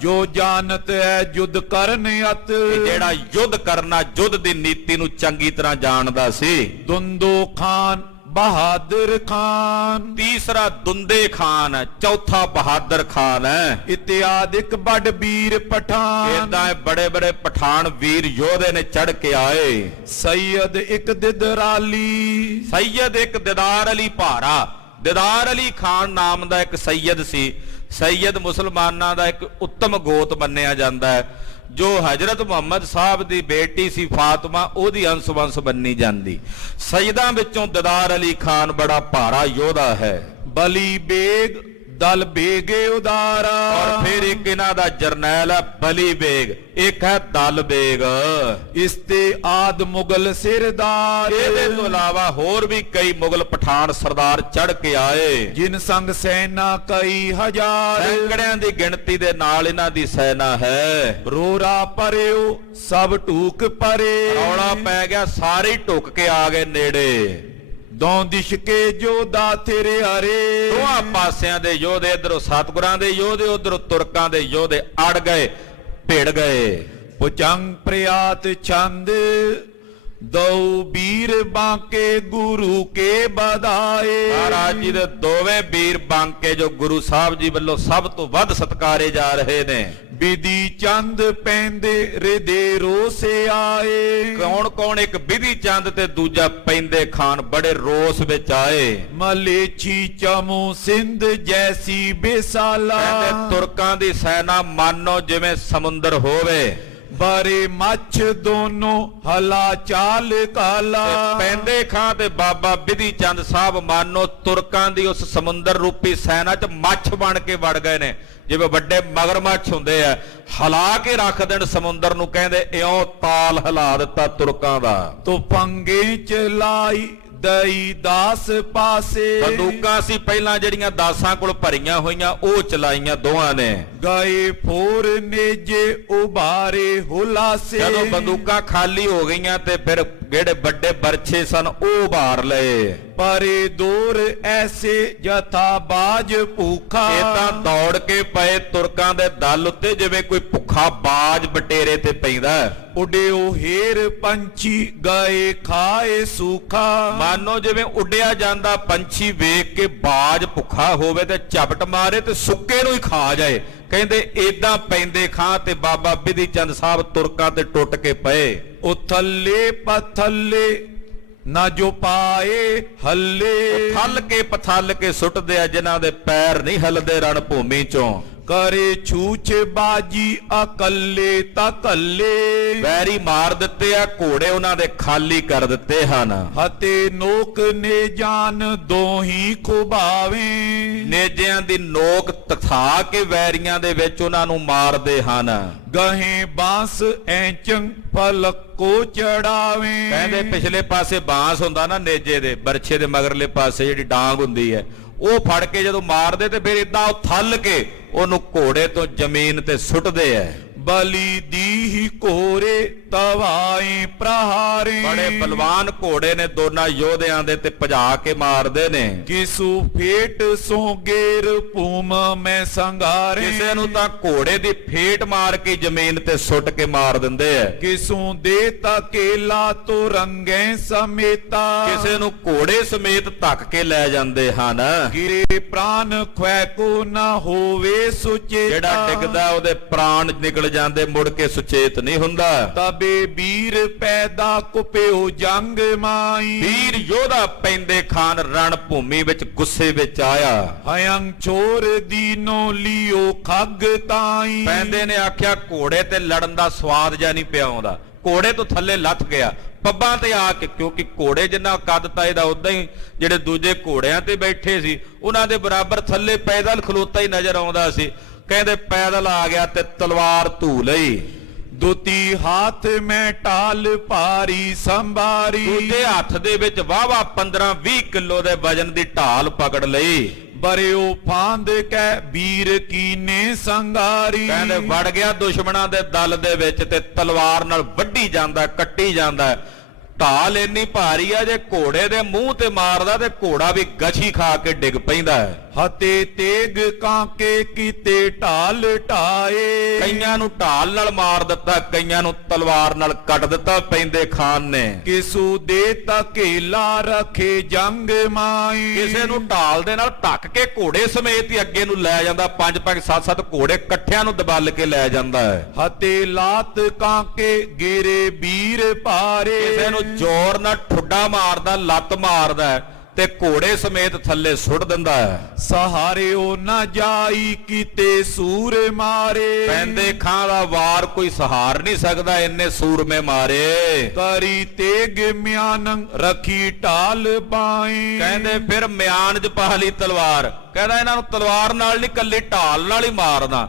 ਜੋ ਜਾਣਤ ਹੈ ਯੁੱਧ ਕਰਨ ਅਤ, ਜਿਹੜਾ ਯੁੱਧ ਕਰਨਾ, ਯੁੱਧ ਦੀ ਨੀਤੀ ਨੂੰ ਚੰਗੀ ਤਰ੍ਹਾਂ ਜਾਣਦਾ ਸੀ। ਦੁੰਦੋ ਖਾਨ ਬਹਾਦਰ ਖਾਨ, ਤੀਸਰਾ ਦੁੰਦੇ ਖਾਨ, ਚੌਥਾ ਬਹਾਦਰ ਖਾਨ ਹੈ। ਇਤਿਆਦਿਕ ਵੱਡ ਵੀਰ ਪਠਾਨ, ਇਦਾਂ ਬੜੇ ਬੜੇ ਪਠਾਨ ਵੀਰ ਯੋਧੇ ਨੇ ਚੜ ਕੇ ਆਏ। ਸੈਯਦ ਇੱਕ ਦਿਦਰਾਲੀ, ਸੈਯਦ ਇੱਕ ਦਿਦਾਰ ਅਲੀ ਭਾਰਾ, ਦਿਦਾਰ ਅਲੀ ਖਾਨ ਨਾਮ ਦਾ ਇੱਕ ਸੈਯਦ ਸੀ। ਸੈਯਦ ਮੁਸਲਮਾਨਾਂ ਦਾ ਇੱਕ ਉੱਤਮ ਗੋਤ ਮੰਨਿਆ ਜਾਂਦਾ ਹੈ। ਜੋ ਹਜ਼ਰਤ ਮੁਹੰਮਦ ਸਾਹਿਬ ਦੀ ਬੇਟੀ ਸੀ ਫਾਤਿਮਾ, ਉਹਦੀ ਅੰਸ਼-ਵੰਸ਼ ਬੰਨੀ ਜਾਂਦੀ। ਸੈਯਦਾਂ ਵਿੱਚੋਂ ਦਿਦਾਰ ਅਲੀ ਖਾਨ ਬੜਾ ਭਾਰਾ ਯੋਧਾ ਹੈ। ਬਲੀ ਬੇਗ ਦਲ ਬੇਗੇ ਉਦਾਰਾ, ਔਰ ਫਿਰ ਇੱਕ ਇਹਨਾਂ ਦਾ ਜਰਨੈਲ ਹੈ ਬਲੀ ਬੇਗ, ਇੱਕ ਹੈ ਦਲ ਬੇਗ। ਇਸ ਤੇ ਆਦ ਮੁਗਲ ਸਿਰਦਾਰ, ਇਹਦੇ ਤੋਂ ਇਲਾਵਾ ਹੋਰ ਵੀ ਕਈ ਮੁਗਲ ਪਠਾਨ ਸਰਦਾਰ ਚੜ ਕੇ ਆਏ, ਜਿਨ ਸੰਗ ਸੈਨਾ ਕਈ ਹਜ਼ਾਰ, ਸੈਂਕੜਿਆਂ ਦੀ ਗਿਣਤੀ ਦੇ ਨਾਲ ਇਹਨਾਂ ਦੀ ਸੈਨਾ ਹੈ। ਰੋਰਾ ਪਰਿਓ ਸਭ ਢੂਕ ਪਰੇ, ਰੌਲਾ ਪੈ ਗਿਆ, ਸਾਰੇ ਢੁੱਕ ਕੇ ਆ ਗਏ ਨੇੜੇ। ਦੌ ਦਿਸ਼ ਕੇ ਜੋਧਾ ਤੇਰੇ ਹਰੇ। ਦੋਹਾਂ ਪਾਸਿਆਂ ਦੇ ਯੋਧੇ, ਇਧਰੋਂ ਸਤਿਗੁਰਾਂ ਦੇ ਯੋਧੇ, ਉਧਰੋਂ ਤੁਰਕਾਂ ਦੇ ਯੋਧੇ ਅੜ ਗਏ, ਭਿੜ ਗਏ। ਪੁਚੰਗ ਪ੍ਰਿਆਤ ਛੰਦ ਦਉ ਵੀਰ ਬਾਂਕੇ ਗੁਰੂ ਕੇ ਬਧਾਏ। ਮਹਾਰਾਜ ਜੀ ਦੇ ਦੋਵੇਂ ਵੀਰ ਬਾਂਕੇ ਜੋ ਗੁਰੂ ਸਾਹਿਬ ਜੀ ਵੱਲੋਂ ਸਭ ਤੋਂ ਵੱਧ ਸਤਿਕਾਰੇ ਜਾ ਰਹੇ ਨੇ। ਵਿਧੀ ਚੰਦ ਪੈਂਦੇ ਰਿਦੇ ਰੋਸੇ ਆਏ। ਕੌਣ ਕੌਣ? ਇੱਕ ਵਿਧੀ ਚੰਦ ਤੇ ਦੂਜਾ ਪੈਂਦੇ ਖਾਨ ਬੜੇ ਰੋਸ ਵਿੱਚ ਆਏ। ਮਲੇਛੀ ਚਮੂ ਸਿੰਧ ਜੈਸੀ ਬੇਸਾਲਾ। ਕਹਿੰਦੇ ਤੁਰਕਾਂ ਦੀ ਸੈਨਾ ਮਾਨੋ ਜਿਵੇਂ ਸਮੁੰਦਰ ਹੋਵੇ। ਬਾਰੇ ਮੱਛ ਦੋਨੋਂ ਹਲਾ ਚਾਲ ਕਾਲਾ। ਪੈਂਦੇ ਖਾਂ ਤੇ ਬਾਬਾ ਵਿਧੀ ਚੰਦ ਸਾਹਿਬ ਮਾਨੋ ਤੁਰਕਾਂ ਦੀ ਉਸ ਸਮੁੰਦਰ ਰੂਪੀ ਸੈਨਾ 'ਚ ਮੱਛ ਬਣ ਕੇ ਵੜ ਗਏ ਨੇ। ਜਿਵੇਂ ਵੱਡੇ ਮਗਰਮੱਛ ਹੁੰਦੇ ਆ, ਹਿਲਾ ਕੇ ਰੱਖ ਦੇਣ ਸਮੁੰਦਰ ਨੂੰ। ਕਹਿੰਦੇ ਇਉਂ ਤਾਲ ਹਿਲਾ ਦਿੱਤਾ ਤੁਰਕਾਂ ਦਾ। ਤੋ ਪੰਗੇ ਚ ਲਾਈ ਦਈ ਦਾਸ ਪਾਸੇ। ਬੰਦੂਕਾਂ ਸੀ ਪਹਿਲਾਂ ਜਿਹੜੀਆਂ ਦਾਸਾਂ ਕੋਲ ਭਰੀਆਂ ਹੋਈਆਂ, ਉਹ ਚਲਾਈਆਂ ਦੋਹਾਂ ਨੇ। ਗਏ ਫੋਰ ਨੇਜੇ ਉਬਾਰੇ ਹੁਲਾਸੇ। ਜਦੋਂ ਬੰਦੂਕਾਂ ਖਾਲੀ ਹੋ ਗਈਆਂ ਤੇ ਫਿਰ ਜਿਹੜੇ ਵੱਡੇ ਬਰਛੇ ਸਨ ਉਹ ਉਭਾਰ ਲਏ। ਪਰੇ ਦੂਰ ਐਸੇ ਜਥਾ ਬਾਜ ਭੂਖਾ। ਇਦਾਂ ਦੌੜ ਕੇ ਪਏ ਤੁਰਕਾਂ ਦੇ ਦਲ ਉੱਤੇ ਜਿਵੇਂ ਕੋਈ ਭੁੱਖਾ ਬਾਜ ਬਟੇਰੇ ਤੇ ਪੈਂਦਾ। ਉਡਿਓ ਹੇਰ ਪੰਛੀ ਗਏ ਖਾਏ ਸੂਖਾ। ਮਾਨੋ ਜਿਵੇਂ ਉੱਡਿਆ ਜਾਂਦਾ ਪੰਛੀ ਵੇਖ ਕੇ ਬਾਜ ਭੁੱਖਾ ਹੋਵੇ ਤੇ ਝਪਟ ਮਾਰੇ ਤੇ ਸੁੱਕੇ ਨੂੰ ਹੀ ਖਾ ਜਾਏ। ਕਹਿੰਦੇ ਏਦਾਂ ਪੈਂਦੇ ਖਾਂ ਤੇ ਬਾਬਾ ਵਿਧੀ ਚੰਦ ਸਾਹਿਬ ਤੁਰਕਾਂ ਤੇ ਟੁੱਟ ਕੇ ਪਏ। ਉਹ ਥੱਲੇ ਪਥੱਲੇ ਨਾ ਜੋ ਪਾਏ ਹੱਲੇ। ਪਥਲ ਕੇ ਸੁੱਟਦੇ ਆ ਜਿਨ੍ਹਾਂ ਦੇ ਪੈਰ ਨਹੀਂ ਹਿਲਦੇ ਰਣ ਭੂਮੀ ਚੋਂ। ਕਰੇ ਛੂਛ ਬਾਜੀ ਅਕੱਲੇ ਤਾਂ ਕੱਲੇ। ਵੈਰੀ ਮਾਰ ਦਿੱਤੇ ਆ, ਘੋੜੇ ਉਹਨਾਂ ਦੇ ਖਾਲੀ ਕਰ ਦਿੱਤੇ ਹਨ। ਹਤੇ ਨੋਕ ਨੇ ਜਾਨ ਦੋਹੀ ਖੁਬਾਵੇ। ਨੇਜਿਆਂ ਦੀ ਨੋਕ ਤਖਾ ਕੇ ਵੈਰੀਆਂ ਦੇ ਵਿੱਚ ਉਹਨਾਂ ਨੂੰ ਮਾਰਦੇ ਹਨ। ਗਹੇ ਬਾਂਸ ਐਚੰ ਫਲਕ ਕੋ ਚੜਾਵੇ। ਕਹਿੰਦੇ ਪਿਛਲੇ ਪਾਸੇ ਬਾਂਸ ਹੁੰਦਾ ਨਾ ਨੇਜੇ ਦੇ, ਬਰਛੇ ਦੇ ਮਗਰਲੇ ਪਾਸੇ ਜਿਹੜੀ ਡਾਂਗ ਹੁੰਦੀ ਹੈ, ਉਹ ਫੜ ਕੇ ਜਦੋਂ ਮਾਰਦੇ ਤੇ ਫਿਰ ਇਦਾਂ ਉਹ ਥੱਲ ਕੇ ਉਹਨੂੰ ਘੋੜੇ ਤੋਂ ਜ਼ਮੀਨ ਤੇ ਸੁੱਟਦੇ ਐ। ਬਲੀ ਦੀ ਘੋਰੇ ਤਵਾਈ ਪ੍ਰਹਾਰੇ। ਬੜੇ ਬਲਵਾਨ ਘੋੜੇ ਨੇ ਦੋਨਾਂ ਯੋਧਿਆਂ ਦੇ ਤੇ ਭਜਾ ਕੇ ਮਾਰਦੇ ਨੇ। ਕਿਸੂ ਫੇਟ ਸੋ ਗੇਰ ਭੂਮ ਮੈਂ ਸੰਘਾਰੇ। ਕਿਸੇ ਨੂੰ ਤਾਂ ਘੋੜੇ ਦੀ ਫੇਟ ਮਾਰ ਕੇ ਜ਼ਮੀਨ ਤੇ ਸੁੱਟ ਕੇ ਮਾਰ ਦਿੰਦੇ ਐ। ਕਿਸੂ ਦੇ ਤਕੇਲਾ ਤੋ ਰੰਗੇ ਸਮੇਤਾ। ਕਿਸੇ ਨੂੰ ਘੋੜੇ ਸਮੇਤ ਧੱਕ ਕੇ ਲੈ ਜਾਂਦੇ ਹਨ। ਗਿਰੇ ਪ੍ਰਾਨ ਖੁਐ ਕੋ ਨਾ ਹੋਵੇ ਸੁਚੇਤਾ। ਜਿਹੜਾ ਡਿੱਗਦਾ ਉਹਦੇ ਪ੍ਰਾਣ ਨਿਕਲ ਜਾਂਦੇ, ਮੁੜ ਕੇ ਸੁਚੇਤ ਨਹੀਂ ਹੁੰਦਾ। ਤਬੇ ਵੀਰ ਪੈਦਾ ਕੁਪਿਓ ਜੰਗ ਮਾਈ। ਵੀਰ ਯੋਧਾ ਪੈਂਦੇ ਖਾਨ ਰਣ ਭੂਮੀ ਵਿੱਚ ਗੁੱਸੇ ਵਿੱਚ ਆਇਆ। ਹਯੰ ਚੋਰ ਦੀਨੋ ਲਿਓ ਖੱਗ ਤਾਈ। ਪੈਂਦੇ ਨੇ ਆਖਿਆ ਘੋੜੇ ਤੇ ਲੜਨ ਦਾ ਸਵਾਦ ਜਾਂ ਨਹੀਂ ਪਿਆ ਆਉਂਦਾ। ਘੋੜੇ ਤੋਂ ਥੱਲੇ ਲੱਥ ਗਿਆ ਪੱਬਾਂ ਤੇ ਆ ਕੇ, ਕਿਉਂਕਿ ਘੋੜੇ ਜਿੰਨਾ ਕੱਦ ਤਾ ਇਹਦਾ ਉਦਾਂ ਹੀ ਜਿਹੜੇ ਦੂਜੇ ਘੋੜਿਆਂ ਤੇ ਬੈਠੇ ਸੀ ਉਹਨਾਂ ਦੇ ਬਰਾਬਰ ਥੱਲੇ ਪੈਦਲ ਖਲੋਤਾ ਹੀ ਨਜ਼ਰ ਆਉਂਦਾ ਸੀ। ਕਹਿੰਦੇ ਪੈਦਲ ਆ ਗਿਆ ਤੇ ਤਲਵਾਰ ਧੂ ਲਈ। ਦੁਤੀ ਹੱਥ ਮੈਂ ਢਾਲ ਭਾਰੀ ਸੰਭਾਰੀ। ਦੂਜੇ ਹੱਥ ਦੇ ਵਿੱਚ ਵਾਵਾ 15-20 ਕਿਲੋ ਦੇ ਵਜਨ ਦੀ ਢਾਲ ਪਕੜ ਲਈ। ਬਰਿਓ ਫਾਂਦ ਕੈ ਵੀਰ ਕੀਨੇ ਸੰਗਾਰੀ। ਕਹਿੰਦੇ ਵੜ ਗਿਆ ਦੁਸ਼ਮਣਾਂ ਦੇ ਦਲ ਦੇ ਵਿੱਚ ਤੇ ਤਲਵਾਰ ਨਾਲ ਵੱਢੀ ਜਾਂਦਾ, ਕੱਟੀ ਜਾਂਦਾ। ਢਾਲ ਇੰਨੀ ਭਾਰੀ ਆ ਜੇ ਘੋੜੇ ਦੇ ਮੂੰਹ ਤੇ ਮਾਰਦਾ ਤੇ ਘੋੜਾ ਵੀ ਗਛੀ ਖਾ ਕੇ ਡਿੱਗ ਪੈਂਦਾ। ਹਤੇ ਤੇਗ ਕਾਂਕੇ ਕੀਤੇ ਢਾਲ ਢਾਏ। ਕਈਆਂ ਨੂੰ ਢਾਲ ਨਾਲ ਮਾਰ ਦਿੱਤਾ, ਕਈਆਂ ਨੂੰ ਤਲਵਾਰ ਨਾਲ ਕੱਟ ਦਿੱਤਾ ਪੈਂਦੇ ਖਾਨ ਨੇ। ਕਿਸੂ ਦੇ ਧਕੇਲਾ ਰਖੇ ਜੰਗ ਮਾਈ। ਕਿਸੇ ਨੂੰ ਢਾਲ ਦੇ ਨਾਲ ਧੱਕ ਕੇ ਘੋੜੇ ਸਮੇਤ ਹੀ ਅੱਗੇ ਨੂੰ ਲੈ ਜਾਂਦਾ। 5-5 7-7 ਘੋੜੇ ਇਕੱਠਿਆਂ ਨੂੰ ਦਬਲ ਕੇ ਲੈ ਜਾਂਦਾ ਹੈ। ਹਤੇ ਲਾਤ ਕਾਂਕੇ ਗਿਰੇ ਵੀਰ ਭਾਰੇ। ਕਿਸੇ ਨੂੰ ਜ਼ੋਰ ਨਾਲ ਠੁੱਡਾ ਮਾਰਦਾ, ਲੱਤ ਮਾਰਦਾ ਤੇ ਘੋੜੇ ਸਮੇਤ ਥੱਲੇ ਸੁੱਟ ਦਿੰਦਾ ਹੈ। ਸਹਾਰਿਓ ਨਾ ਜਾਈ ਕੀਤੇ ਸੂਰ ਮਾਰੇ। ਪੈਂਦੇ ਖਾਂ ਦਾ ਵਾਰ ਕੋਈ ਸਹਾਰ ਨਹੀਂ ਸਕਦਾ, ਇੰਨੇ ਸੂਰਮੇ ਮਾਰੇ। ਕਰੀ ਤੇਗ ਮਿਆਨ ਰਖੀ ਢਾਲ ਬਾਈ। ਕਹਿੰਦੇ ਫਿਰ ਮਿਆਨ 'ਚ ਪਾ ਲਈ ਤਲਵਾਰ। ਕਹਿੰਦਾ ਇਹਨਾਂ ਨੂੰ ਤਲਵਾਰ ਨਾਲ ਨਹੀਂ ਕੱਲੀ ਢਾਲ ਨਾਲ ਹੀ ਮਾਰਦਾ।